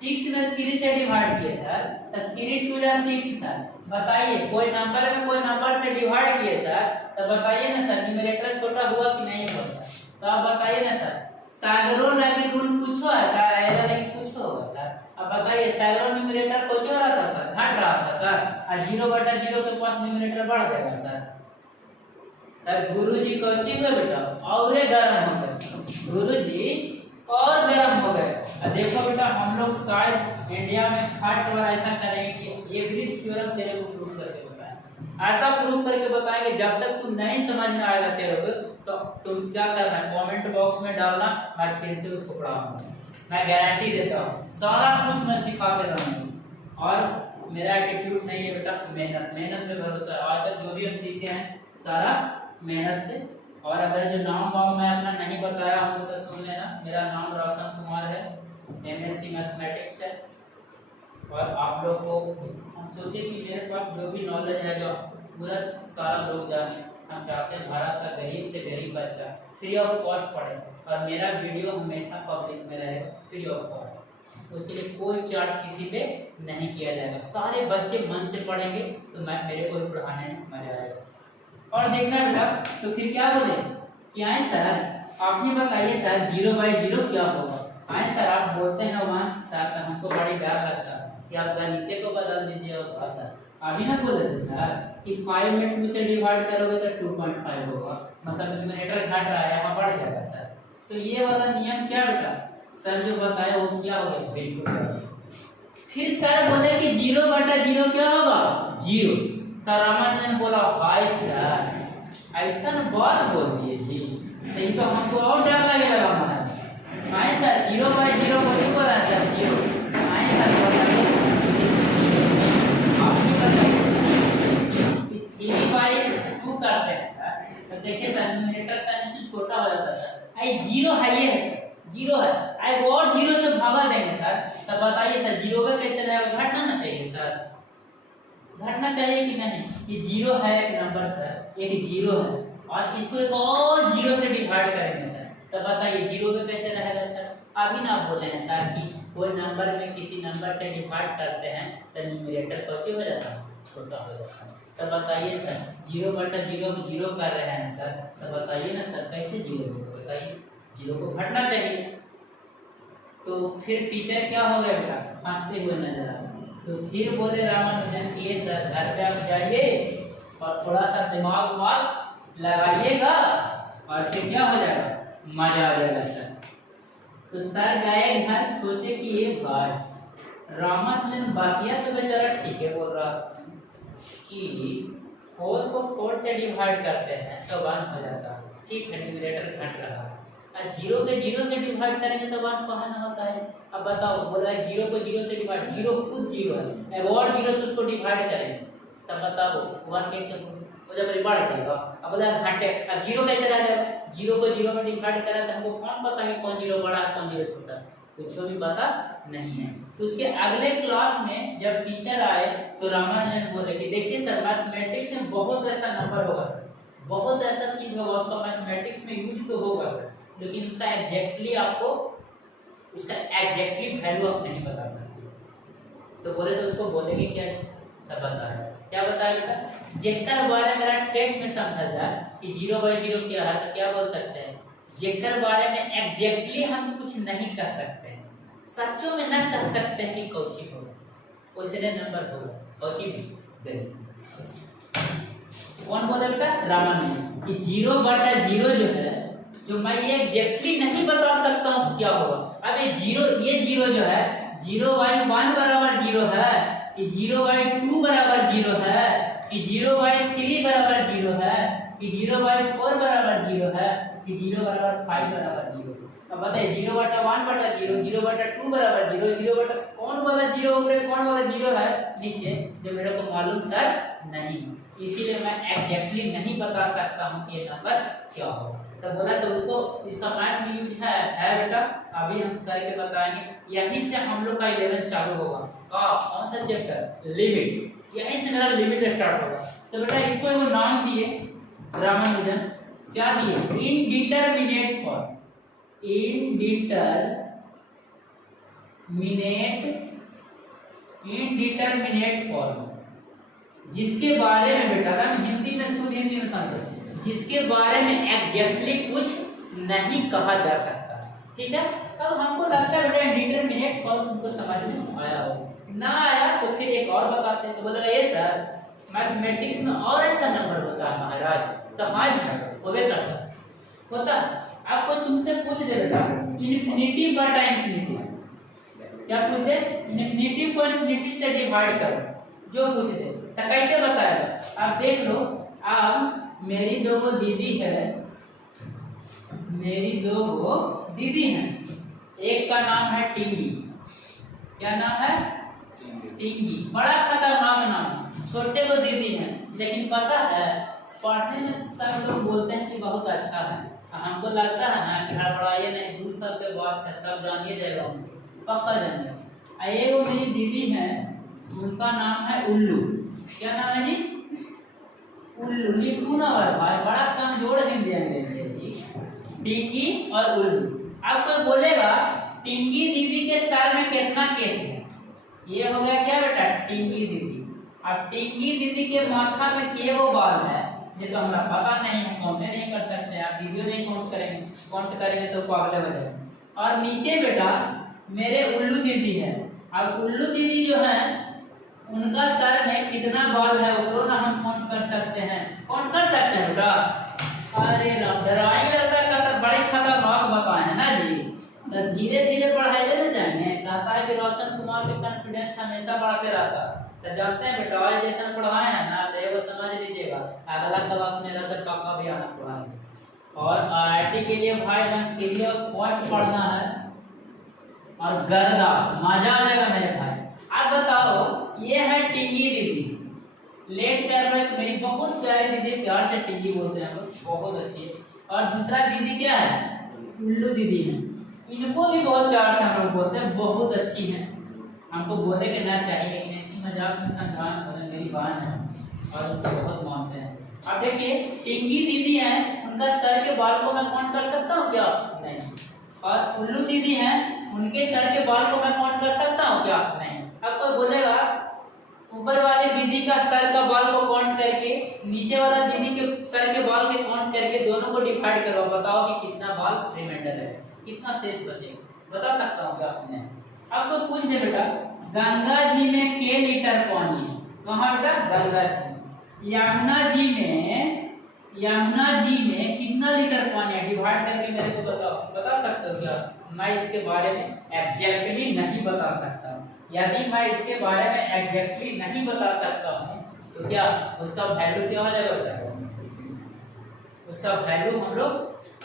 6 में 3 से डिवाइड किए सर तो 3 2 जा 6 सर। बताइए कोई नंबर में कोई नंबर से डिवाइड किए सर तो बताइए ना सर न्यूमरेटर छोटा हुआ कि नहीं हुआ सर। तो आप बताइए ना सर सागरो लगी रूल पूछो है सर, ऐसा नहीं पूछो होगा सर। अब बताइए सागरो न्यूमरेटर कौची हो रहा था सर घट रहा था सर, और 0/0 के पास न्यूमरेटर बढ़ जाएगा सर। तब गुरुजी कौची गए बेटा और गर्म हो गए, गुरुजी और गर्म हो गए। अब देखो बेटा हम लोग शायद इंडिया में फर्स्ट बार ऐसा करेंगे कि एवरी थ्योरम तेरे को प्रूव करके बताएं। ऐसा प्रूव करके बताएंगे जब तक तुम नहीं समझ में आएगा तेरे को तो तुम क्या करना है कमेंट बॉक्स में डालना, मैं फिर से उसको पढ़ाऊंगा। मैं गारंटी देता हूँ सारा कुछ मैं सिखाते रहूंगा। और मेरा एटीट्यूड नहीं है बेटा, मेहनत पे भरोसा। आज तक जो भी हम सीखे हैं सारा मेहनत से। और अगर जो नाम वाम मैं अपना नहीं बताया हूँ तो सुन लेना, मेरा नाम रोशन कुमार है, MSc मैथमेटिक्स है। और आप लोग को हम सोचे कि मेरे पास जो भी नॉलेज है जो पूरा सारा लोग जाने, हम चाहते हैं भारत का गरीब से गरीब बच्चा फ्री ऑफ कॉस्ट पढ़े और मेरा वीडियो हमेशा पब्लिक में रहे फ्री ऑफ कॉस्ट। उसके लिए कोई चार्ज किसी पे नहीं किया जाएगा, सारे बच्चे मन से पढ़ेंगे तो मैं मेरे को भी पढ़ाने में मजा आएगा। और देखना बेटा तो फिर क्या बोले कि आए सर आप ही बताइए सर 0/0 क्या होगा। आए सर आप बोलते हैं 1 सर तो हमको बड़ी डर लगता है कि आप गणिते को बदल दीजिए और सर अभी ना बोले थे सर कि 5 में 2 से डिवाइड करोगे तो 2.5 होगा, मतलब न्यूमरेटर घट रहा है यहाँ बढ़ जाएगा सर। तो ये वाला नियम क्या बेटा सर जो बताए वो क्या होगा बिल्कुल। फिर सर बोले कि 0/0 क्या होगा 0। तो रामानुजन बोला भाई सर ऐसा बात बोल दिए जी, नहीं तो हमको और डर लगेगा रामानुजन। आए सर 0/0 को बोला सर 0। आए सर बताइए आप भी बताइए 3/2 करते हैं सर तो देखिए सर न्यूमरेटर का निश्चय छोटा हो जाता है सर। आई 0 है ये है सर 0 है, आई और 0 से भागा देंगे सर। तब बताइए सर 0 पे कैसे रहेगा, घटना ना चाहिए सर, घटना चाहिए कि नहीं। ये 0 है एक नंबर सर, एक 0 है और इसको एक और 0 से डिवाइड करेंगे सर। तब बताइए 0 पे कैसे रहेगा सर। अभी ना बोले हैं सर कि कोई नंबर में किसी नंबर से डिवाइड करते हैं तो न्यूमरेटर कौची हो जाता है छोटा हो जाता है। तब बताइए सर 0/0 में 0 कर रहे हैं सर, तब बताइए ना सर कैसे 0 होगा, बताइए 0 को घटना चाहिए। तो फिर टीचर क्या हो गया बेटा हंसते हुए नजर आ। तो फिर बोले रामानुजन कि ये सर घर पे आप जाइए और थोड़ा सा दिमाग लगाइएगा और फिर क्या हो जाएगा मजा आ जाएगा सर। तो सर गए घर, सोचे कि ये भाई रामानुजन बाकिया तो बेचारा ठीक है बोल रहा कि 4 को 4 से डिवाइड करते हैं तो 1 हो जाता है, ठीक है न्यूमरेटर घट रहा है। और 0 के 0 से डिवाइड करेंगे तो 1 कहाँ ना होता है। अब बताओ बोला है 0 को 0 से डिवाइड, 0 खुद 0 है और 0 से उसको डिवाइड करेंगे तब बताओ 1 कैसे हो। वो जब बढ़ जाएगा। अब बोला घंटे, अब जीरो कैसे रह जाएगा, जीरो को जीरो में डिवाइड करा तो हमको कौन पता है कौन जीरो बड़ा है कौन जीरो छोटा, कुछ भी पता नहीं है। तो उसके अगले क्लास में जब टीचर आए तो रामानुजन बोले कि देखिए सर मैथमेटिक्स में बहुत ऐसा नंबर होगा सर, बहुत ऐसा चीज होगा उसका मैथमेटिक्स में यूज तो होगा सर, लेकिन उसका एग्जैक्टली वैल्यू आप नहीं बता सकते। तो बोले तो उसको बोलेंगे क्या, तब बताया क्या बताया बेटा, जेकर बारे में ठेठ में समझा जाए कि 0/0 क्या है तो क्या बोल सकते हैं, जेकर बारे में एग्जैक्टली हम कुछ नहीं कर सकते हैं, सच्चों में न कर सकते हैं कि कौची होगा उसने नंबर होगा कौची गई। कौन बोले बेटा, रामानुजन कि 0/0 जो है जो मैं ये एग्जैक्टली नहीं बता सकता हूँ क्या होगा। अब ये जीरो जो है 0/1 बराबर 0 है कि 0/2 बराबर 0 है कि 0/3 बराबर 0 है कि 0/4 बराबर 0 है कि 0/5 बराबर 0। अब बताइए 0/1 बटा 0, 0/2 बराबर 0, 0 कौन वाला 0 ऊपर कौन वाला 0 है नीचे, जो मेरे को मालूम सर नहीं, इसीलिए मैं एग्जैक्टली नहीं बता सकता हूँ कि ये नंबर क्या होगा। तो बोला तो उसको इसका मैथ में यूज है बेटा, अभी हम करके बताएंगे। यहीं से हम लोग का 11 चालू होगा। कौन सा चैप्टर, लिमिट, यहीं से मेरा लिमिट स्टार्ट होगा। तो बेटा इसको एगो नाम दिए रामानुजन, क्या दिए, इनडिटरमिनेट फॉर्म, इनडिटरमिनेट फॉर्म, जिसके बारे में बेटा हम हिंदी में शुद्ध हिंदी में समझे, जिसके बारे में एग्जैक्टली कुछ नहीं कहा जा सकता। ठीक है, अब हमको लगता है बेटा इंडिटरमिनेट फॉर्म तुमको समझ में आया हो, ना आया तो फिर एक और बताते हैं। तो बोलेगा ये सर मैथमेटिक्स में और ऐसा नंबर होता है महाराज, तो हाँ होवे करता होता। आपको तुमसे पूछ दे बेटा इन्फिनिटी बटा इन्फिनिटी, क्या पूछ दे, इन्फिनिटी को इन्फिनिटी से डिवाइड करो, जो पूछ दे तो कैसे बताएगा। आप देख लो, आप मेरी दो दीदी है, मेरी दो दीदी हैं, एक का नाम है टिंगी, क्या नाम है, टिंगी, बड़ा खतरनाक नाम, छोटे को दीदी हैं, लेकिन पता है पढ़ने में सब लोग बोलते हैं कि बहुत अच्छा है, हमको लगता है ना कि हड़बड़ाइए नहीं, 2 साल के बाद है सब जानिए जाएगा, पक्का जानिए। ये वो मेरी दीदी है, उनका नाम है उल्लू, क्या नाम है जी, उल्लू, लिखू ना भाई, बड़ा कमजोर हिंदी अंग्रेजी है जी, टिंगी और उल्लू। अब कोई बोलेगा टिंगी दीदी के सर में कितना केस है, ये हो गया क्या बेटा, टिंगी दीदी। अब टिंगी दीदी के माथा में केगो बाल है, ये तो हमें पता नहीं, हम काउंट नहीं कर सकते, आप वीडियो नहीं काउंट करेंगे तो पागल हो जाएंगे। और नीचे बेटा मेरे उल्लू दीदी है, अब उल्लू दीदी जो है उनका सर में कितना बाल है वो ना हम काउंट कर सकते हैं, काउंट कर सकते हैं बेटा। अरे डराई लगता है, बड़ी खतरनाक बताए है ना जी, तो धीरे धीरे पढ़ाई ले जाएंगे। कहता है कि रोशन कुमार का कॉन्फिडेंस हमेशा बढ़ते रहता, तो जानते हैं बेटा आज जैसा पढ़ाए हैं ना, तो वो समझ लीजिएगा अगला क्लास में रसद पापा भी आना पढ़ाएंगे। और आईआईटी के लिए भाई जब क्लियर पॉइंट पढ़ना है और गर्दा मजा आ जाएगा मेरे भाई। आप बताओ, ये है टिंगी दीदी, लेट कर रहे, मेरी बहुत प्यारी दीदी, प्यार से टिंगी बोलते हैं लोग, बहुत अच्छी है। और दूसरा दीदी क्या है, उल्लू दीदी है, इनको भी बहुत प्यार से हम लोग बोलते हैं, बहुत अच्छी है, हमको बोले के ना चाहिए, लेकिन ऐसी मजाक में संज्ञान मेरी बात है और उनको बहुत मानते हैं। अब देखिए टिंगी दीदी है, उनका सर के बाल को मैं काउंट कर सकता हूँ क्या, नहीं। और उल्लू दीदी है, उनके सर के बाल को मैं काउंट कर सकता हूँ क्या, नहीं। अब कोई बोलेगा ऊपर वाले दीदी का सर का बाल को काउंट करके नीचे वाला दीदी के सर के बाल के काउंट करके दोनों को डिवाइड करो, बताओ कि कितना बाल रिमाइंडर है, कितना शेष बचेगा, बता सकता हूँ क्या आपने। अब तो पूछ दे बेटा गंगा जी में के लीटर पानी, कहाँ बेटा, गंगा जी। यमुना जी में कितना लीटर पानी है, डिवाइड करके मेरे को बताओ, बता सकते हो क्या। मैं इसके बारे में एग्जैक्टली नहीं बता सकता, यदि मैं इसके बारे में एग्जैक्टली नहीं बता सकता हूँ तो क्या उसका वैल्यू क्या हो जाएगा, उसका वैल्यू हम लोग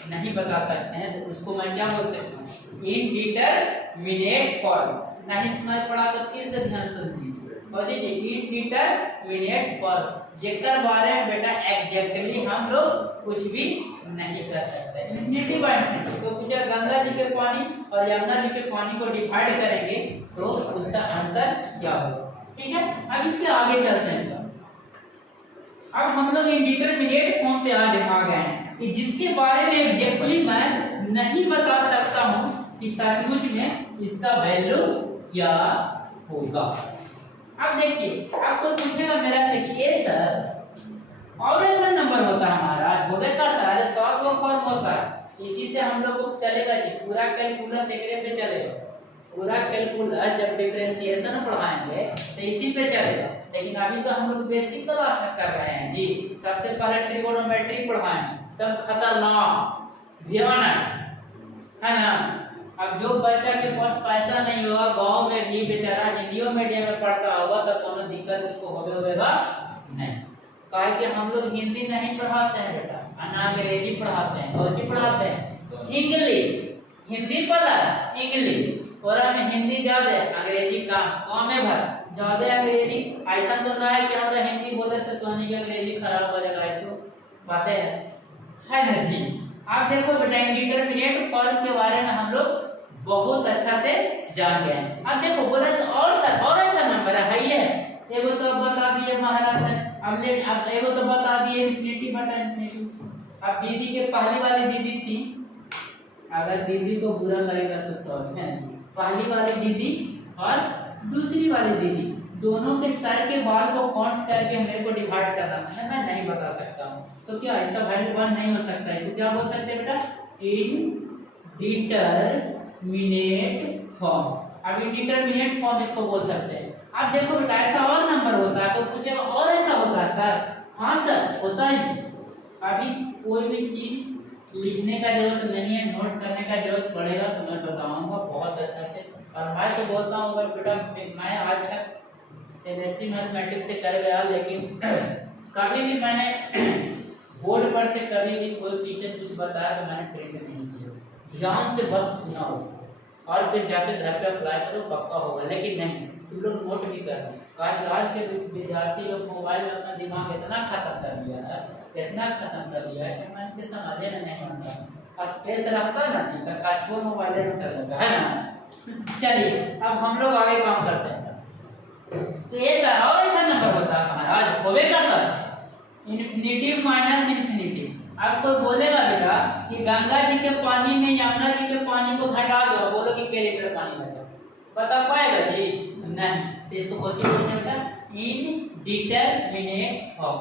नहीं बता सकते हैं, तो उसको मैं क्या बोल सकता हूँ, इनडिटरमिनेट फॉर्म। नहीं समझ पड़ा तो फिर से ध्यान सुनिए, जी इंडिटरमिनेट फॉर्म, जेकर बारे में बेटा एग्जैक्टली हम लोग कुछ भी नहीं कर सकते। इन्फिनिटी बाय इन्फिनिटी तो पूछा गंगा जी के पानी और यमुना जी के पानी को डिवाइड करेंगे तो उसका आंसर क्या होगा। ठीक है, अब इसके आगे चलते हैं। अब हम लोग इंडिटरमिनेट फॉर्म पे आ गए हैं कि जिसके बारे में एग्जैक्टली मैं नहीं बता सकता हूं कि सचमुच में इसका वैल्यू क्या होगा। अब देखिए आपको पूछेगा मेरा से कि ये सर और ऐसा नंबर होता है हमारा होबे करता है 100 को फॉर्म होता है, इसी से हम लोग को चलेगा जी पूरा कैलकुलस एकरे पे चलेगा। पूरा कैलकुलस जब डिफरेंशिएशन पढ़ाएंगे तो इसी पे चलेगा, लेकिन अभी तो हम लोग बेसिक क्लास में कर रहे हैं जी। सबसे पहले ट्रिगोनोमेट्री पढ़ाएंगे तब खतरनाक ध्यान है ना। अब जो बच्चा के पास पैसा नहीं होगा गांव में भी बेचारा हिंदी मीडियम में पढ़ता होगा तो कोनो दिक्कत उसको होगा नहीं। कहे कि हम लोग हिंदी नहीं पढ़ाते हैं बेटा, अंग्रेजी पढ़ाते हैं। कौन सी पढ़ाते हैं? इंग्लिश। हिंदी प्लस इंग्लिश, और हमें हिंदी ज्यादा अंग्रेजी कम है भर ज्यादा अंग्रेजी। ऐसा तो ना है कि हमरा हिंदी बोले से तो नहीं अंग्रेजी खराब हो जाएगा, ऐसो बातें है ना जी। आप देखो बेटा इंडिटरमिनेट फॉर्म के बारे में हम लोग बहुत अच्छा से जान गए हैं। अब देखो बोला और ऐसा नंबर है ये एगो तो बता दिए महाराज, अब एगो तो बता दिए इन्फिनिटी बटा इन्फिनिटी। अब दीदी के पहली वाली दीदी थी, अगर दीदी को बुरा लगेगा तो सॉरी है, पहली वाली दीदी और दूसरी वाली दीदी दोनों के सर के बाल को काउंट करके मेरे को डिवाइड करना है, मैं नहीं बता सकता हूँ। तो क्या इसका वैल्यू 1 नहीं हो सकता, इसको क्या बोल सकते हैं बेटा? Indeterminate form. अब इंडिटरमिनेट फॉर्म इसको बोल सकते हैं। अब देखो बेटा ऐसा और नंबर होता है तो पूछेगा और ऐसा होता है सर? हाँ सर होता है जी। अभी कोई भी चीज लिखने का जरूरत नहीं है, नोट करने का जरूरत पड़ेगा तो मैं बताऊंगा बहुत अच्छा से। और मैं तो बोलता हूँ अगर बेटा मैं आज तक एमएससी मैथमेटिक्स से कर गया, लेकिन कभी भी मैंने बोर्ड पर से कभी भी कोई टीचर कुछ बताया तो मैंने प्रिंट नहीं किया, ध्यान से बस सुना उसको और फिर जाके घर पे अप्लाई करो पक्का होगा। लेकिन नहीं, तुम लोग नोट भी करना। आज के विद्यार्थी लोग मोबाइल में अपना दिमाग इतना खत्म कर दिया है, इतना खत्म कर दिया है कि मैं इनके समझे में नहीं आता। स्पेस रखता ना जी तो काछुआ मोबाइल में कर लेता है ना। चलिए अब हम लोग आगे काम करते हैं। तो ये सर और ऐसा नंबर होता है महाराज होवे करता है इन्फिनिटी माइनस इन्फिनिटी। अब कोई बोलेगा बेटा कि गंगा जी के पानी में यमुना जी के पानी को घटा दो, बोलो कि के लीटर पानी बचा, बता पाएगा जी? नहीं। तो इसको कोई बोलते हैं बेटा इंडिटरमिनेट फॉर्म।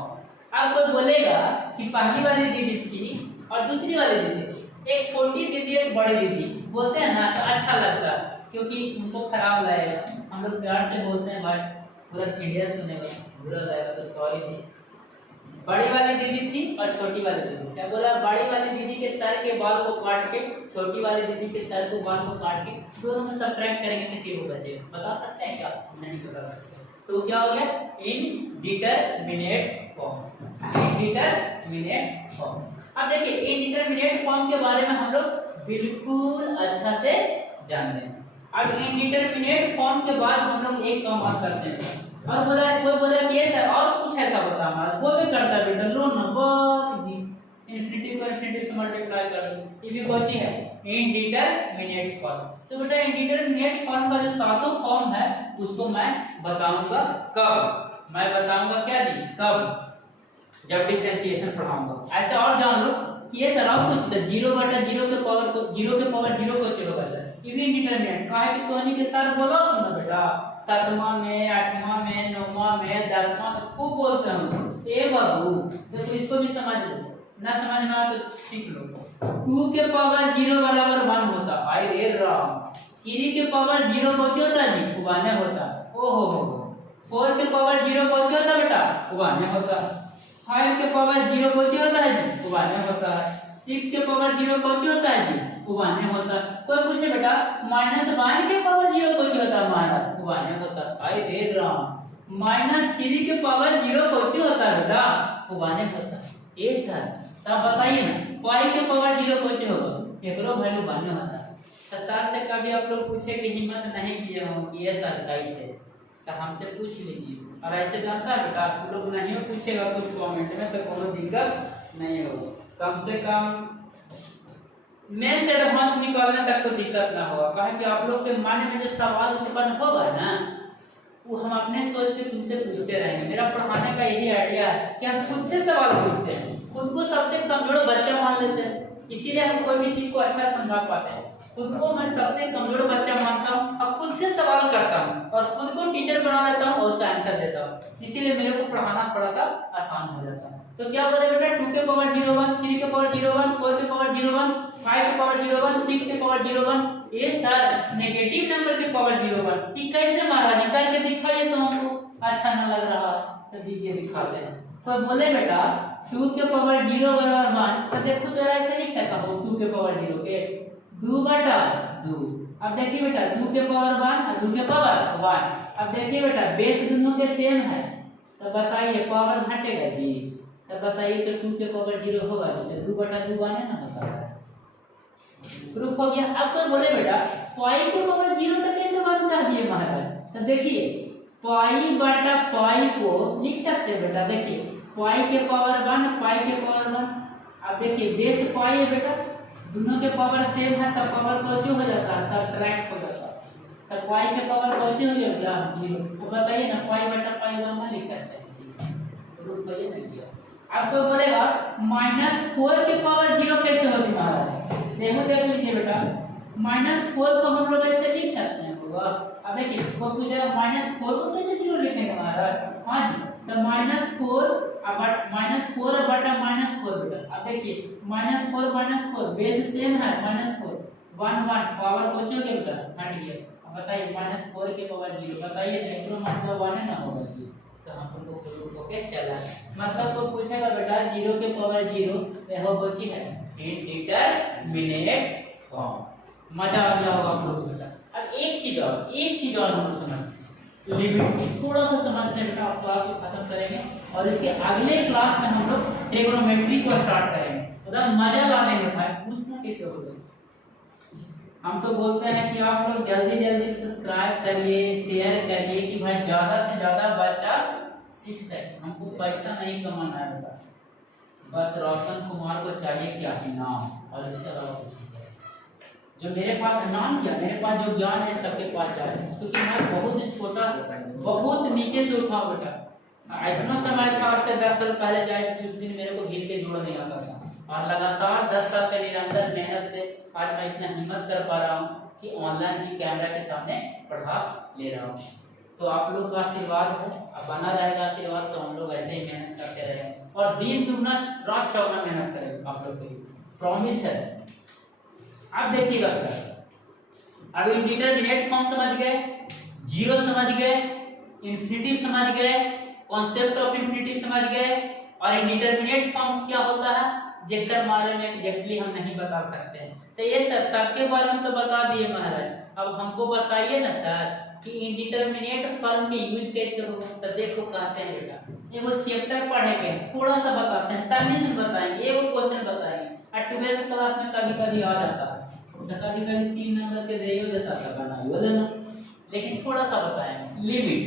अब कोई बोलेगा कि पहली वाली दीदी थी और दूसरी वाली दीदी थी, एक छोटी दीदी एक बड़ी दीदी, बोलते हैं ना तो अच्छा लगता है क्योंकि उनको खराब लगेगा। हम लोग प्यार से बोलते हैं भाई, पूरा इंडिया सुनेगा, बुरा लगेगा तो सॉरी दी। बड़ी वाली दीदी थी और छोटी वाली दीदी, क्या बोला? बड़ी वाली दीदी के सर के बाल को काट के छोटी वाली दीदी के सर के बाल को काट के दोनों में सब्ट्रैक्ट करेंगे तो क्या बचेगा? बता सकते हैं क्या? नहीं बता सकते। तो क्या हो गया? Indeterminate form. Indeterminate form. अब देखिए इंडिटरमिनेट फॉर्म के बारे में हम लोग बिल्कुल अच्छा से जानते हैं। अब इंडिटरमिनेट फॉर्म के बाद हम लोग एक काम और करते हैं। और कोई बोला कि ये सर और कुछ ऐसा होता है हमारा, वो भी करता है बेटा लो नंबर जी इन्फिनिटी को इन्फिनिटी से मल्टीप्लाई कर दो, ये भी कौन सी है? Indeterminate form. तो बेटा इंडिटरमिनेट फॉर्म का जो सातों फॉर्म है उसको मैं बताऊंगा कब? मैं बताऊंगा क्या जी? कब? जब डिफरेंशिएशन पढ़ाऊंगा। ऐसे और जान लो कि ये सर और कुछ 0/0 के पावर को 0 को चलोगा सर, ये भी इंडिटरमिनेट का है कि तोनी के सर बोलो सुनो बेटा 7वां में 8वां में 9वां में 10वां में खूब बोलते हैं ए बाबू। तो इसको भी समझ लो, ना समझना तो सीख लो। 2 के पावर 0 बराबर 1 होता, आई रे राम। 3 के पावर 0 कौन होता जी? 1 होता। ओहो हो। 4 के पावर 0 कौन होता बेटा? 1 होता। 5 के पावर 0 कौन होता है जी? 1 होता है। 6 के पावर 0 कौन होता है जी? 1 होता। कोई पूछे बेटा -1 के पावर 0 कौन होता है हमारा? 1 होता। आई रे राम। -3 के पावर 0 कौन होता है बेटा? 1 होता। ये सर तब बताइए ना 5 के पावर 0 कौन होगा? एकरो वैल्यू 1 होता। तो सर से कभी आप लोग पूछे कि हिम्मत नहीं किए हो कि ये सर कैसे? तो हमसे पूछ लीजिए। और ऐसे जानता है बेटा, आप लोग नहीं पूछेगा कुछ कमेंट में तो कोई दिक्कत नहीं होगा। कम से कम मेन से एडवांस निकालने तक तो दिक्कत ना होगा, कहे कि आप लोग के मन में जो सवाल उत्पन्न होगा ना, वो हम अपने सोच के तुमसे पूछते रहेंगे। मेरा पढ़ाने का यही आइडिया है कि हम खुद से सवाल पूछते हैं, खुद को सबसे कमजोर बच्चा मान लेते हैं, इसीलिए हम कोई भी चीज को अच्छा समझा पाते हैं। खुद को मैं सबसे कमजोर बच्चा मानता हूँ और खुद से सवाल करता हूँ और खुद को टीचर बना लेता हूँ और उसका आंसर देता हूँ, इसीलिए मेरे को पढ़ाना थोड़ा सा आसान हो जाता है। तो क्या बोले बेटा, 2 के पावर 0 1, 3 के पावर 0 1, 4 के पावर 0 1, 5 के पावर 0 1, 6 के पावर 0 1, ये सर नेगेटिव नंबर के पावर 0 1, ये कैसे महाराज करके दिखाइए तो हमको अच्छा ना लग रहा है, तो दीजिए दिखाते हैं। तो बोले बेटा 2 के पावर 0 बराबर 1, तो देखो जरा ऐसे लिख सकता हूँ 2 के पावर 0 के 2 बटा 2। अब देखिए बेटा 2 के पावर 1 और 2 के पावर 1। अब देखिए बेटा बेस दोनों के सेम है, तो बताइए पावर घटेगा जी, तो बताइए तो 2 के पावर 0 होगा जी, तो 2 बटा 2 आने ना होता है, प्रूफ हो गया। अब तो बोले बेटा पाई के पावर 0 तो कैसे बनता है ये महाराज, तो देखिए पाई बटा पाई को लिख सकते हैं बेटा, देखिए पाई के पावर 1 पाई के पावर 1। अब देखिए बेस पाई है बेटा, दोनों के पावर सेम है तो पावर कौन हो जाता है, सबट्रैक्ट हो जाता है, तो पाई के पावर कौन हो गया बेटा 0। तो बताइए ना पाई बटा पाई 1 में लिख सकते हैं, प्रूफ हो नहीं किया। अब तो बोलेगा -4 के पावर 0 कैसे होती महाराज, देखो देख लीजिए बेटा -4 को हम लोग ऐसे लिख सकते हैं होगा। अब देखिए को पूछेगा -4 को कैसे 0 लिखेंगे महाराज, हाँ जी, तो -4 -4 बटा -4 बेटा। अब देखिए -4 बेस सेम है, -4 1 1 पावर को हो गया बेटा हट गया। अब बताइए -4 के पावर 0, बताइए देखो मतलब 1 है ना होगा जी, तो हम तुमको प्रूफ होके चला। मतलब को पूछेगा बेटा 0 के पावर 0 यह बची है इंडिटरमिनेट फॉर्म, मजा आ गया होगा प्रूफ बेटा। अब एक चीज और हम समझ लिमिट थोड़ा सा समझते हैं बेटा, आप क्लास को खत्म करेंगे और इसके अगले क्लास में हम लोग ट्रिग्नोमेट्री को स्टार्ट करेंगे, मतलब मजा लाने में भाई पूछना कैसे होगा। हम तो बोलते हैं कि आप लोग जल्दी जल्दी सब्सक्राइब करिए, शेयर करिए कि भाई ज्यादा से ज्यादा बच्चा सीख सके। हमको पैसा नहीं कमाना है बेटा, बस रोशन कुमार को चाहिए क्या नाम और इसके अलावा कुछ नहीं। जो मेरे पास नाम क्या, मेरे पास जो ज्ञान है सबके पास जाए, क्योंकि मैं बहुत छोटा बहुत नीचे से उठा बेटा। ऐसा समय था आज से 10 साल पहले जाए कि उस दिन मेरे को गिर के जोड़ नहीं आता था, और लगातार 10 साल के निरंतर मेहनत से आज मैं इतना हिम्मत कर पा रहा हूँ कि ऑनलाइन भी कैमरा के सामने पढ़ा ले रहा हूँ। तो आप लोग का आशीर्वाद हो, अब बना रहेगा आशीर्वाद, तो हम लोग ऐसे ही मेहनत करते रहेंगे और दिन दुगना रात चौगुना मेहनत करेंगे आप लोग के लिए, प्रॉमिस है। अब देखिएगा अब इंडिटरमिनेट फॉर्म समझ गए, जीरो समझ गए, इंफिनिटिव समझ गए, कॉन्सेप्ट ऑफ इंफिनिटिव समझ गए, और इंडिटरमिनेट फॉर्म क्या होता है जेकर बारे में एग्जैक्टली हम नहीं बता सकते हैं। तो ये सर सबके बारे में तो बता दिए महाराज, अब हमको बताइए ना सर कि इंडिटरमिनेट फॉर्म के यूज कैसे होगा। तो देखो कहते हैं बेटा एगो चैप्टर पढ़ेंगे, थोड़ा सा बताते हैं, तमीज में बताएंगे, एगो क्वेश्चन बताएंगे, और 12th क्लास में कभी कभी आ जाता है, कभी कभी 3 नंबर के दे देता था गाना बोले ना, लेकिन थोड़ा सा बताएंगे। लिमिट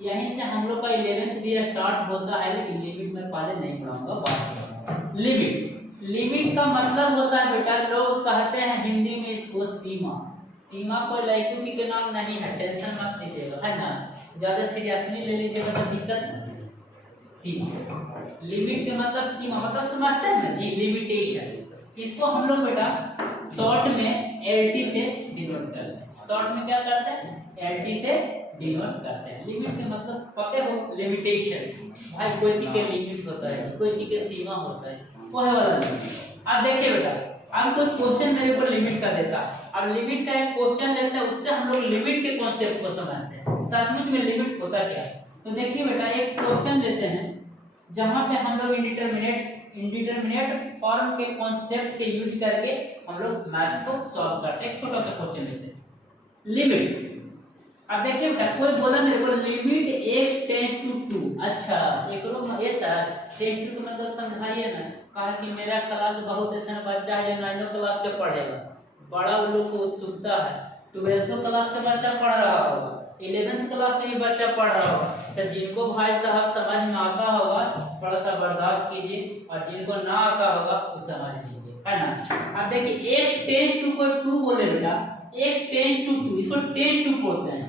यहीं से हम लोग का 11th भी स्टार्ट होता है, लेकिन लिमिट में पहले नहीं पढ़ाऊंगा, बात करूंगा। लिमिट का मतलब होता है बेटा, लोग कहते हैं हिंदी में इसको सीमा। सीमा कोई लड़कियों की के नाम नहीं है, टेंशन मत लीजिएगा, है ना, ज्यादा सीरियसली ले लीजिएगा तो दिक्कत नहीं। सीमा लिमिट के मतलब सीमा मतलब समझते हैं ना जी, लिमिटेशन। इसको हम लोग बेटा शॉर्ट में LT से डिनोट करते हैं। शॉर्ट में क्या करते हैं, LT से डिनोट करते हैं। लिमिट के मतलब पते हो लिमिटेशन, भाई कोई चीज के लिमिट होता है, कोई चीज के सीमा होता है, वो है वाला लिमिट। अब देखिए बेटा अब कोई क्वेश्चन मेरे को लिमिट का देता है, अब लिमिट का एक क्वेश्चन लेते हैं, उससे हम लोग लिमिट के कॉन्सेप्ट को समझते हैं, सचमुच में लिमिट होता क्या है। तो देखिए बेटा एक क्वेश्चन लेते हैं जहां पे हम लोग इंडिटरमिनेट फॉर्म के कॉन्सेप्ट के यूज करके हम लोग मैथ्स को सॉल्व करते हैं। एक छोटा सा क्वेश्चन लेते हैं लिमिट। अब देखिए बेटा कोई बोला मेरे को लिमिट x टेंड्स टू 2, अच्छा एकरो ये सर टेंड्स टू मतलब समझाइए ना, कहा कि मेरा क्लास बहुत ऐसा बच्चा है जो 9th क्लास के पढ़ेगा, बड़ा लोग को उत्सुकता है 12th क्लास का बच्चा पढ़ रहा होगा, 11th क्लास में ही बच्चा पढ़ रहा होगा, तो जिनको भाई साहब समझ में आता होगा थोड़ा सा बर्दाश्त कीजिए, और जिनको ना आता होगा वो समझ लीजिए, है ना। अब देखिए x टेंस टू को 2 बोले बेटा, x टेंस टू 2, इसको टेंस टू बोलते हैं,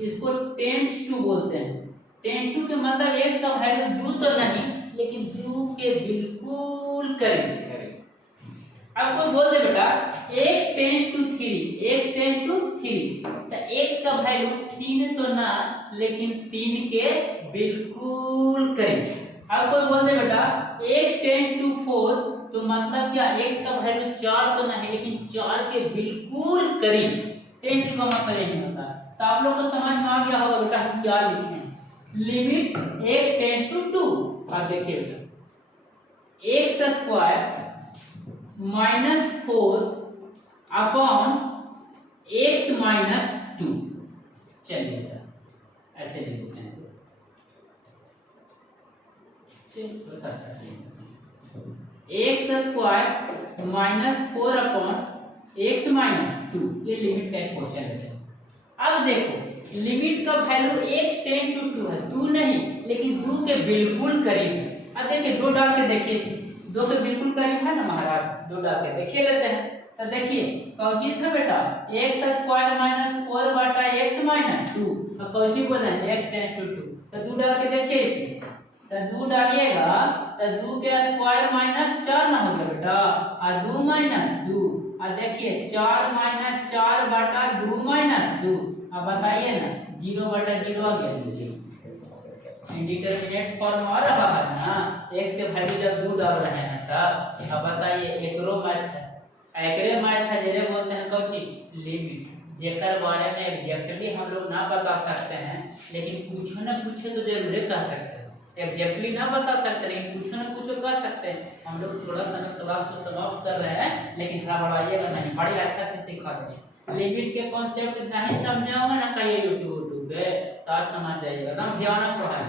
इसको टेंस टू बोलते हैं। टेंस टू के मतलब x का वैल्यू 2 तो नहीं, लेकिन 2 के बिल्कुल करीब। अब कोई बोल दे बेटा x tends to 3, x tends to 3, तो x का वैल्यू 3 तो ना, लेकिन 3 के बिल्कुल करीब। अब कोई बोल दे बेटा x टेंस टू 4, तो मतलब क्या x का वैल्यू 4 तो नहीं, लेकिन 4 के बिल्कुल करीब। टेंस टू का मतलब यही होता है। तो आप लोग को समझ में आ गया होगा बेटा हम क्या लिखे हैं। Limit x tends to 2। अब देखिए बेटा x square minus 4 upon x minus 2। चलिए बेटा ऐसे लिखते हैं, थोड़ा सा अच्छा से x square minus 4 upon x minus 2, ये लिमिट का एक क्वेश्चन है। अब देखो लिमिट का वैल्यू x टेंस टू 2 है, 2 नहीं लेकिन 2 के बिल्कुल करीब है। अब देखिए 2 डाल के देखिए, 2 के बिल्कुल करीब है ना महाराज, 2 डाल के देखिए लेते हैं। तो देखिए कौची था बेटा x स्क्वायर माइनस 4 बटा x माइनस 2, अब कौची बोला है x टेंस टू 2, तो 2 डाल के देखिए इसे, तो 2 डालिएगा तो 2 के स्क्वायर माइनस 4 ना हो गया बेटा, और 2 माइनस 2, और देखिए 4 माइनस 4 बटा 2 माइनस 2। अब बताइए ना 0 बटा 0 आ गया, लीजिए इंडिटरमिनेट फॉर्म आ रहा है ना, x के वैल्यू जब 2 डाल रहे हैं तब। अब बताइए एकरो मैथ है, एकरे मैथ है जेरे बोलते हैं कौची लिमिट, जेकर बारे में एग्जैक्टली हम लोग ना बता सकते हैं, लेकिन कुछ न कुछ तो जरूर कह सकते हैं। एग्जैक्टली ना बता सकते लेकिन कुछ न कुछ कह सकते हैं। हम लोग थोड़ा सा क्लास को समाप्त कर रहे हैं, लेकिन घबराइएगा नहीं, बड़ी अच्छा से सिखा दें। लिमिट के कॉन्सेप्ट नहीं समझे होंगे ना कहीं यूट्यूब पे, तो आज समझ जाइएगा, एकदम भयानक पढ़ाई।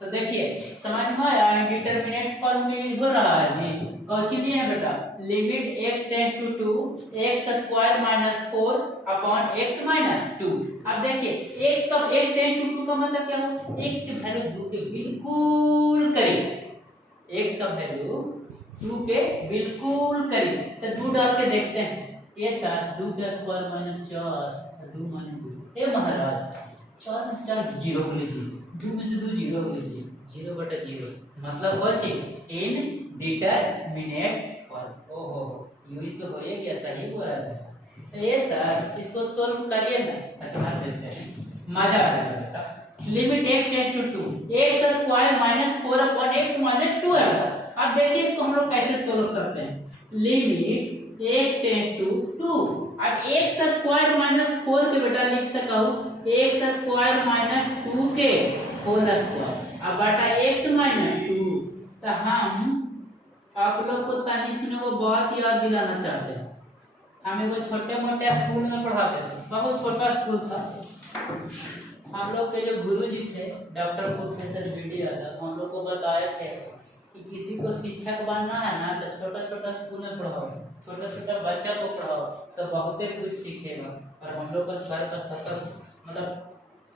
तो देखिए समझ में आया, इंडिटरमिनेट फॉर्म में यूज हो रहा है जी। कौची भी है बेटा limit x tends to 2 x square minus 4 upon x minus 2। अब देखिए x टेंस टू 2 का मतलब क्या है, x के वैल्यू 2 के बिल्कुल करीब, x का वैल्यू 2 के बिल्कुल करीब। तो 2 डाल के देखते हैं, ये सर 2 का स्क्वायर माइनस 4, 2 माइनस 2, ए महाराज 4 में 4 0 को लीजिए, 2 में से 2 0 को लीजिए, 0 बटा 0 मतलब वो चीज इन डिटरमिनेट फॉर्म। ओहो यूज तो हो गया, सही बोला था। तो ये सर इसको सोल्व करिए ना, बता देते हैं, मजा आ जाएगा बेटा। Limit x tends to 2 x square minus 4 upon x minus 2 है। अब देखिए इसको हम लोग कैसे सोल्व करते हैं। लिमिट x टेंस टू 2, अब x स्क्वायर माइनस 4 के बेटा लिख सकता हूँ x स्क्वायर माइनस 2 के होल स्क्वायर, अब बटा x माइनस 2। तो हम आप लोग को तानी सुने वो बात याद दिलाना चाहते हैं। हम एगो छोटे मोटे स्कूल में पढ़ाते थे, बहुत छोटा स्कूल था। हम लोग के जो गुरु जी थे डॉक्टर प्रोफेसर बीडी यादव, हम लोग को बताए थे कि किसी को शिक्षक बनना है ना तो छोटा छोटा स्कूल में पढ़ाओ, छोटा छोटा बच्चा को पढ़ाओ तो बहुत कुछ सीखेगा। और हम लोग को सर का सतत मतलब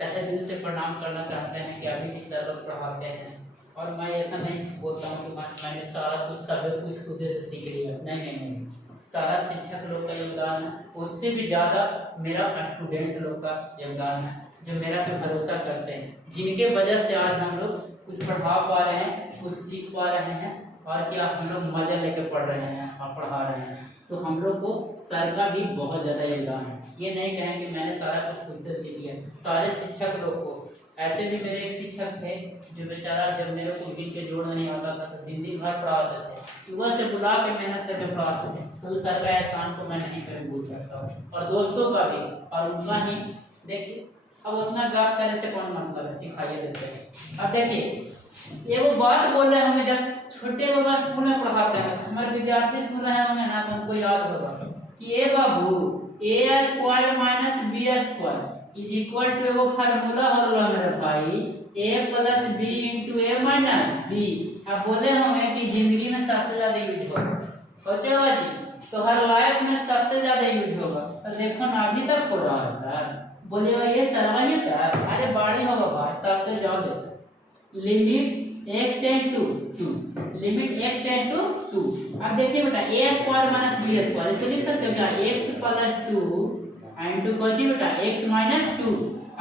तहे दिल से प्रणाम करना चाहते हैं कि अभी भी सर लोग पढ़ाते हैं। और मैं ऐसा नहीं बोलता हूँ कि मैंने सारा कुछ सभी कुछ खुद से सीख लिया, नहीं, सारा शिक्षक लोग का योगदान है, उससे भी ज़्यादा मेरा स्टूडेंट लोग का योगदान है जो मेरा पे भरोसा करते हैं, जिनके वजह से आज हम लोग कुछ पढ़ा पा रहे हैं, कुछ सीख पा रहे हैं, और क्या हम लोग मजा लेकर पढ़ रहे हैं और पढ़ा रहे हैं। तो हम लोग को सर का भी बहुत ज़्यादा योगदान है। ये नहीं कहें कि मैंने सारा कुछ खुद से सीख लिया, सारे शिक्षक लोग को। ऐसे भी मेरे एक शिक्षक थे जो बेचारा जब मेरे को दिन के जोड़ नहीं आता था तो दिन भर पढ़ाते थे, सुबह से बुला के मेहनत करके पढ़ाते थे। तो उस सर का एहसान को मैं नहीं कभी भूल सकता हूँ, और दोस्तों का भी, और उनका ही। देखिए अब उतना बात करने से कौन मतलब है, सिखाइए देते हैं। अब देखिए ये वो बात बोल रहे होंगे जब छोटे बड़ा स्कूल में पढ़ाते हैं, हमारे विद्यार्थी सुन रहे होंगे ना तो उनको याद होगा कि ए बाबू a square minus b square is equal to एगो फार्मूला होगा मेरे भाई a plus b into a minus b. अब बोले होंगे कि जिंदगी में सबसे ज्यादा यूज होगा, सोचेगा जी तो हर लाइफ में सबसे ज्यादा यूज होगा। तो देखो ना अभी तक हो रहा है सर, बोलिएगा ये समझिए सर, अरे बाड़ी होगा भाई सब से जाओ दे limit x tends to 2, limit x tends to 2। अब देखिए बेटा a square minus b square, इसको लिख सकते हो क्या, x प्लस 2 इनटू कोची बेटा x माइनस 2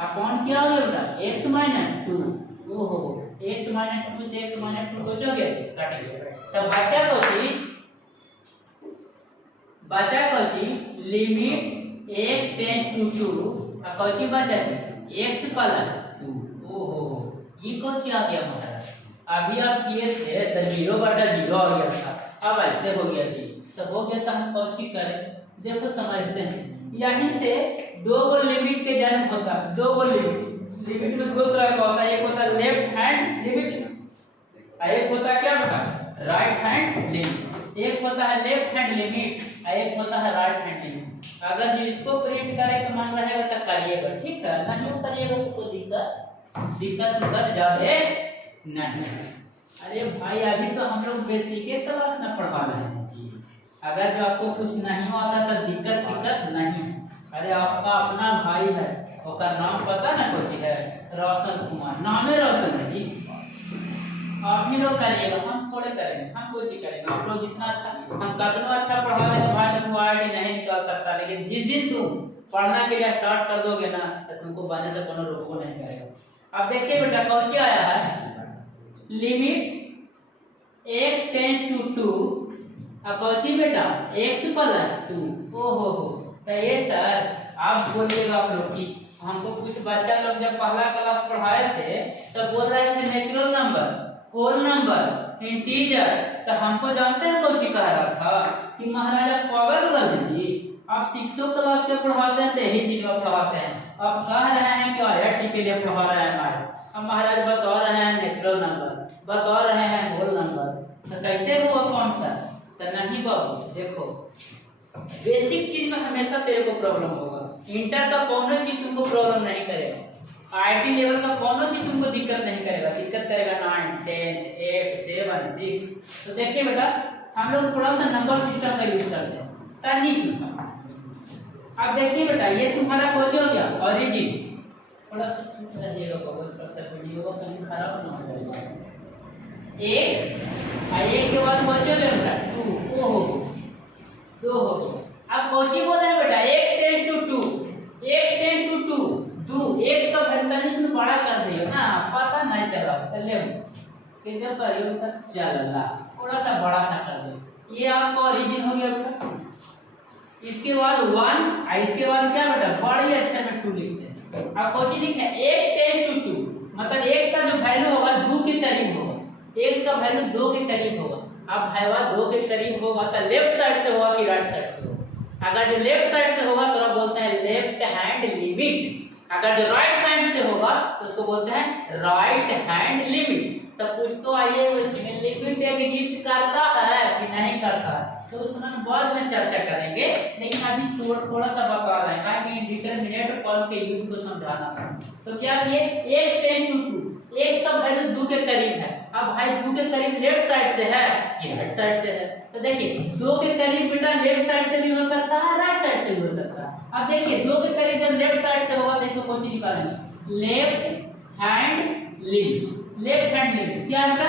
अपॉन क्या हो गया बेटा x माइनस 2। ओहो x माइनस 2 से x माइनस 2 को जो गया काट गया, तब बचा कोची लिमिट x टेंस टू 2 और कोची बचा x प्लस 2। ओहो ये कोची आ गया हमारा, अभी आप किए थे तो 0/0 आ गया था, अब ऐसे हो गया जी, तो हो गया तो हम कोची करें, देखो समझते हैं। यहीं से दो गो लिमिट के जन्म होता है, दो गो लिमिट में दो तरह का होता है, एक होता है लेफ्ट हैंड लिमिट और एक होता है क्या होता राइट हैंड लिमिट। एक होता है लेफ्ट हैंड लिमिट और एक होता है राइट हैंड लिमिट। अगर जो इसको प्रिंट करे का मन रहेगा तो करिएगा, ठीक है, नहीं करिएगा तो कोई दिक्कत जाए नहीं। अरे भाई अभी तो हम लोग बेसिक क्लास में पढ़ा रहे हैं जी, अगर जो आपको कुछ नहीं आता तो दिक्कत नहीं। अरे आपका अपना भाई है, उसका नाम पता ना कुछ है, रोशन कुमार नाम है, रोशन है जी। आप ही लोग करिएगा, हम थोड़े करेंगे, हम कुछ ही करेंगे। आप लोग जितना अच्छा, हम कितना अच्छा पढ़ा रहे हैं भाई, तुम आईडी नहीं निकाल सकता, लेकिन जिस दिन तुम पढ़ना के लिए स्टार्ट कर दोगे ना तो तुमको बनने से कोनो रोको नहीं करेगा। अब देखिए बेटा कौन आया है, लिमिट x टेंस टू 2 अब कौची बेटा x प्लस 2। ओहो तो ये सर आप बोलिएगा आप लोग की हमको कुछ बच्चा लोग जब पहला क्लास पढ़ाए थे तब बोल रहे थे natural number, whole number, integer, तो हमको जानते हैं कौची कह रहा था कि महाराजा पागल लग जी, आप 6 क्लास के पढ़ाते हैं तो यही चीज आप पढ़ाते हैं, आप कह रहे हैं कि IIT के लिए पढ़ा रहे हैं हमारे, अब महाराज बता रहे हैं नेचुरल नंबर, बता रहे हैं होल नंबर, तो कैसे हुआ कौन सा, तो नहीं बाबू देखो बेसिक चीज में हमेशा तेरे को प्रॉब्लम होगा, इंटर का कोनो चीज तुमको प्रॉब्लम नहीं करेगा, IIT लेवल का कोनो चीज तुमको दिक्कत नहीं करेगा, दिक्कत करेगा 9, 10, 8, 7, 6। तो देखिए बेटा हम लोग थोड़ा सा नंबर सिस्टम का यूज करते हैं, तनिक अब देखिए बेटा ये तुम्हारा कौन हो गया ओरिजिन, थोड़ा सा चुप रहिएगा बगल पर से वीडियो कहीं खराब ना हो जाए। एक के बाद कौन हो गया बेटा 2, ओहो 2 हो गया। अब कौची बोल रहे हैं बेटा x टेंस टू 2, 2 x का वैल्यू इसमें बड़ा कर दियो ना, पता नहीं चला चले कि जब करियो बेटा चलला थोड़ा सा बड़ा सा कर दो, ये आपका ओरिजिन हो गया बेटा। इसके बाद 1 इसके बाद क्या बेटा बड़ी अक्षर में 2 लिखते हैं। अब कोची लिखे x टेंस टू 2 मतलब x का जो वैल्यू होगा 2 के करीब होगा, x का वैल्यू 2 के करीब होगा। अब भाईवा 2 के करीब होगा तो लेफ्ट साइड से होगा कि राइट साइड से होगा, अगर जो लेफ्ट साइड से होगा तो बोलते हैं लेफ्ट हैंड लिमिट, अगर जो राइट साइड से होगा तो उसको बोलते हैं राइट हैंड लिमिट। तो कुछ तो आइए उसमें लिमिट एग्जिस्ट करता है कि नहीं करता है तो उसमें हम बाद में चर्चा करेंगे, लेकिन अभी थोड़ा सा बता रहे हैं कि डिटरमिनेट फॉर्म के यूज को समझाना था। तो क्या किए x टेंस टू 2, x का वैल्यू 2 के करीब है। अब भाई 2 के करीब लेफ्ट साइड से है कि राइट साइड से है, तो देखिए 2 के करीब बेटा लेफ्ट साइड से भी हो सकता है, राइट साइड से भी हो सकता है। अब देखिए 2 के करीब जब लेफ्ट साइड से होगा तो इसको कौन सी निकालेंगे, left hand limit. Left hand limit क्या है बेटा,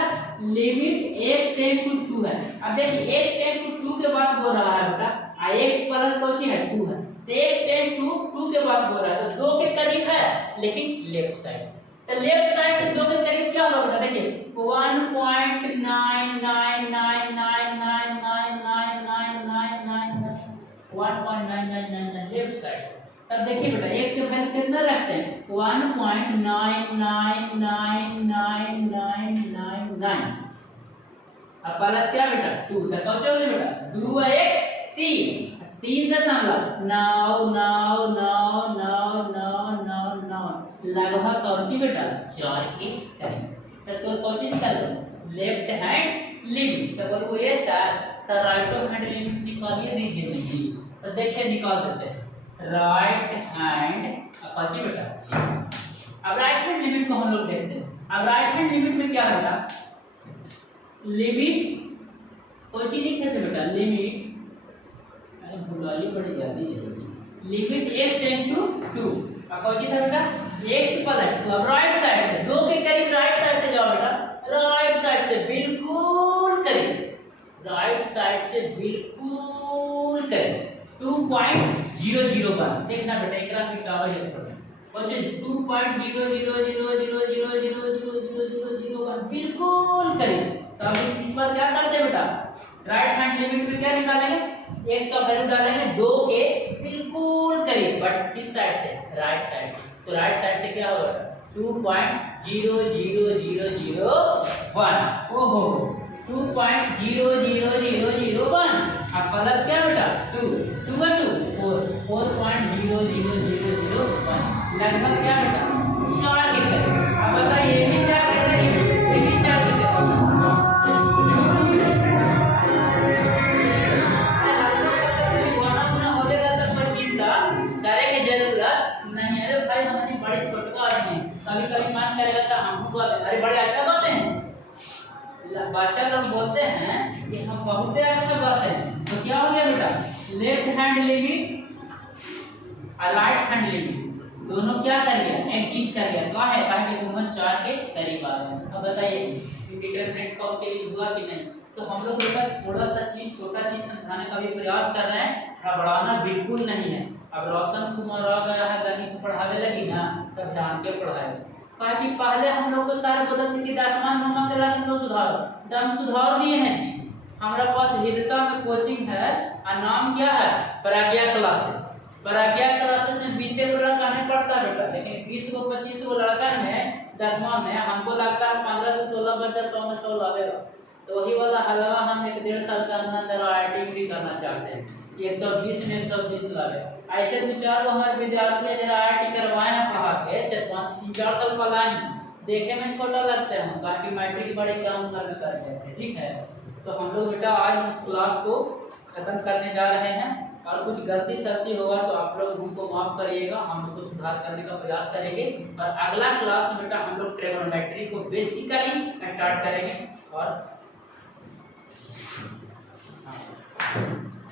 लिमिट x टेंस टू 2 है। अब देखिए x टेंस टू 2 के बाद हो रहा है बेटा x प्लस कौन सी है 2 है, तो x टेंस टू 2 के बाद हो रहा है तो 2 के करीब है लेकिन लेफ्ट साइड से, तो लेफ्ट साइड से 2 के करीब क्या होगा बेटा देखिए 1.9999999999 लेफ्ट साइड से। तब देखिए बेटा x के वैल्यू कितना रखते हैं 1.99999999। अब प्लस क्या बेटा 2, तो कौन होगा बेटा 2 1 3 3.9999999 लगभग कौन सी बेटा 4 के करीब। तो कौन सी निकाल लो लेफ्ट हैंड लिमिट, तो बोलो ये सर तो राइट हैंड लिमिट निकालिए दीजिए जी, तो देखिए निकाल देते हैं राइट हैंड कौन बेटा। अब राइट हैंड लिमिट को हम लोग देखते हैं। अब राइट हैंड लिमिट में क्या होगा लिमिट कौन सी लिखे थे बेटा लिमिट, अरे भुलाइए बड़ी जल्दी लिमिट x टेंस टू 2 अब कौन था बेटा x पलट, तो अब राइट साइड से 2 के करीब राइट साइड से जाओ बेटा, राइट साइड से बिल्कुल करीब, राइट साइड से बिल्कुल करीब 2.001 देखना बेटा एकरा मिटावा ये पड़ कौन चीज 2.00000000001 बिल्कुल करीब। तो अब इस बार क्या करते हैं बेटा राइट हैंड लिमिट में क्या निकालेंगे x का वैल्यू डालेंगे 2 के बिल्कुल करीब, बट किस साइड से राइट साइड से, तो राइट साइड से क्या होगा 2.00001 ओहो 2.00001 अब प्लस क्या बेटा 2 2 का 2 4 4.00001 लगभग क्या बेटा 4 के करीब। अब बताइए ये भी 4 के करीब, ये भी 4 के करीब, गुना होगा तब कोई चिंता करे की जरूरत नहीं। अरे भाई हमारी बड़ी छोटका आदमी कभी कभी मन करेगा तो हमको अरे बड़े अच्छा गाते हैं, बच्चा लोग बोलते हैं कि हम बहुत अच्छा गाते हैं, तो क्या हो गया बेटा लेफ्ट हैंड लिमिट और राइट हैंड लिमिट दोनों क्या कर गया एडजस्ट कर गया, क्या है कहा कि दोनों 4 के करीब आ गए। अब बताइए इंडिटरमिनेट का के हुआ कि नहीं। तो हम लोग बेटा थोड़ा सा चीज छोटा चीज समझाने का भी प्रयास कर रहे हैं, बढ़ाना बिल्कुल नहीं है। अब रोशन कुमार आ गया है गणित पढ़ावे लगी ना तब ध्यान के पढ़ाए, कहा कि पहले हम लोग को सारे बोलते थे कि दसवां नौवां क्लास में तो सुधारो, तो हम सुधार दिए हैं जी। हमारे पास हिरसा में कोचिंग है और नाम क्या है प्रज्ञा क्लासेस। प्रज्ञा क्लासेस में 20 को लड़का नहीं पढ़ता बेटा, लेकिन 20 को 25 को लड़का में 10वां में हमको लगता है 15 से 16 बच्चा 100 में 100 लावेगा, तो वही वाला हलवा हम 1.5 साल के अंदर आईआईटी करना चाहते हैं कि 120 में 120 लावे। ऐसे 2-4 हमारे विद्यार्थी जरा आईआईटी करवाए हैं पढ़ा के 3-4 साल पढ़ाए, देखे में छोटा लगते हैं ताकि मैट्रिक बड़े कम उम्र में करते हैं, ठीक है। तो हम लोग बेटा आज इस क्लास को खत्म करने जा रहे हैं, और कुछ गलती सलती होगा तो आप लोग हमको माफ करिएगा, हम उसको सुधार करने का प्रयास करेंगे। और अगला क्लास में बेटा हम लोग ट्रिग्नोमेट्री को बेसिकली स्टार्ट करेंगे। और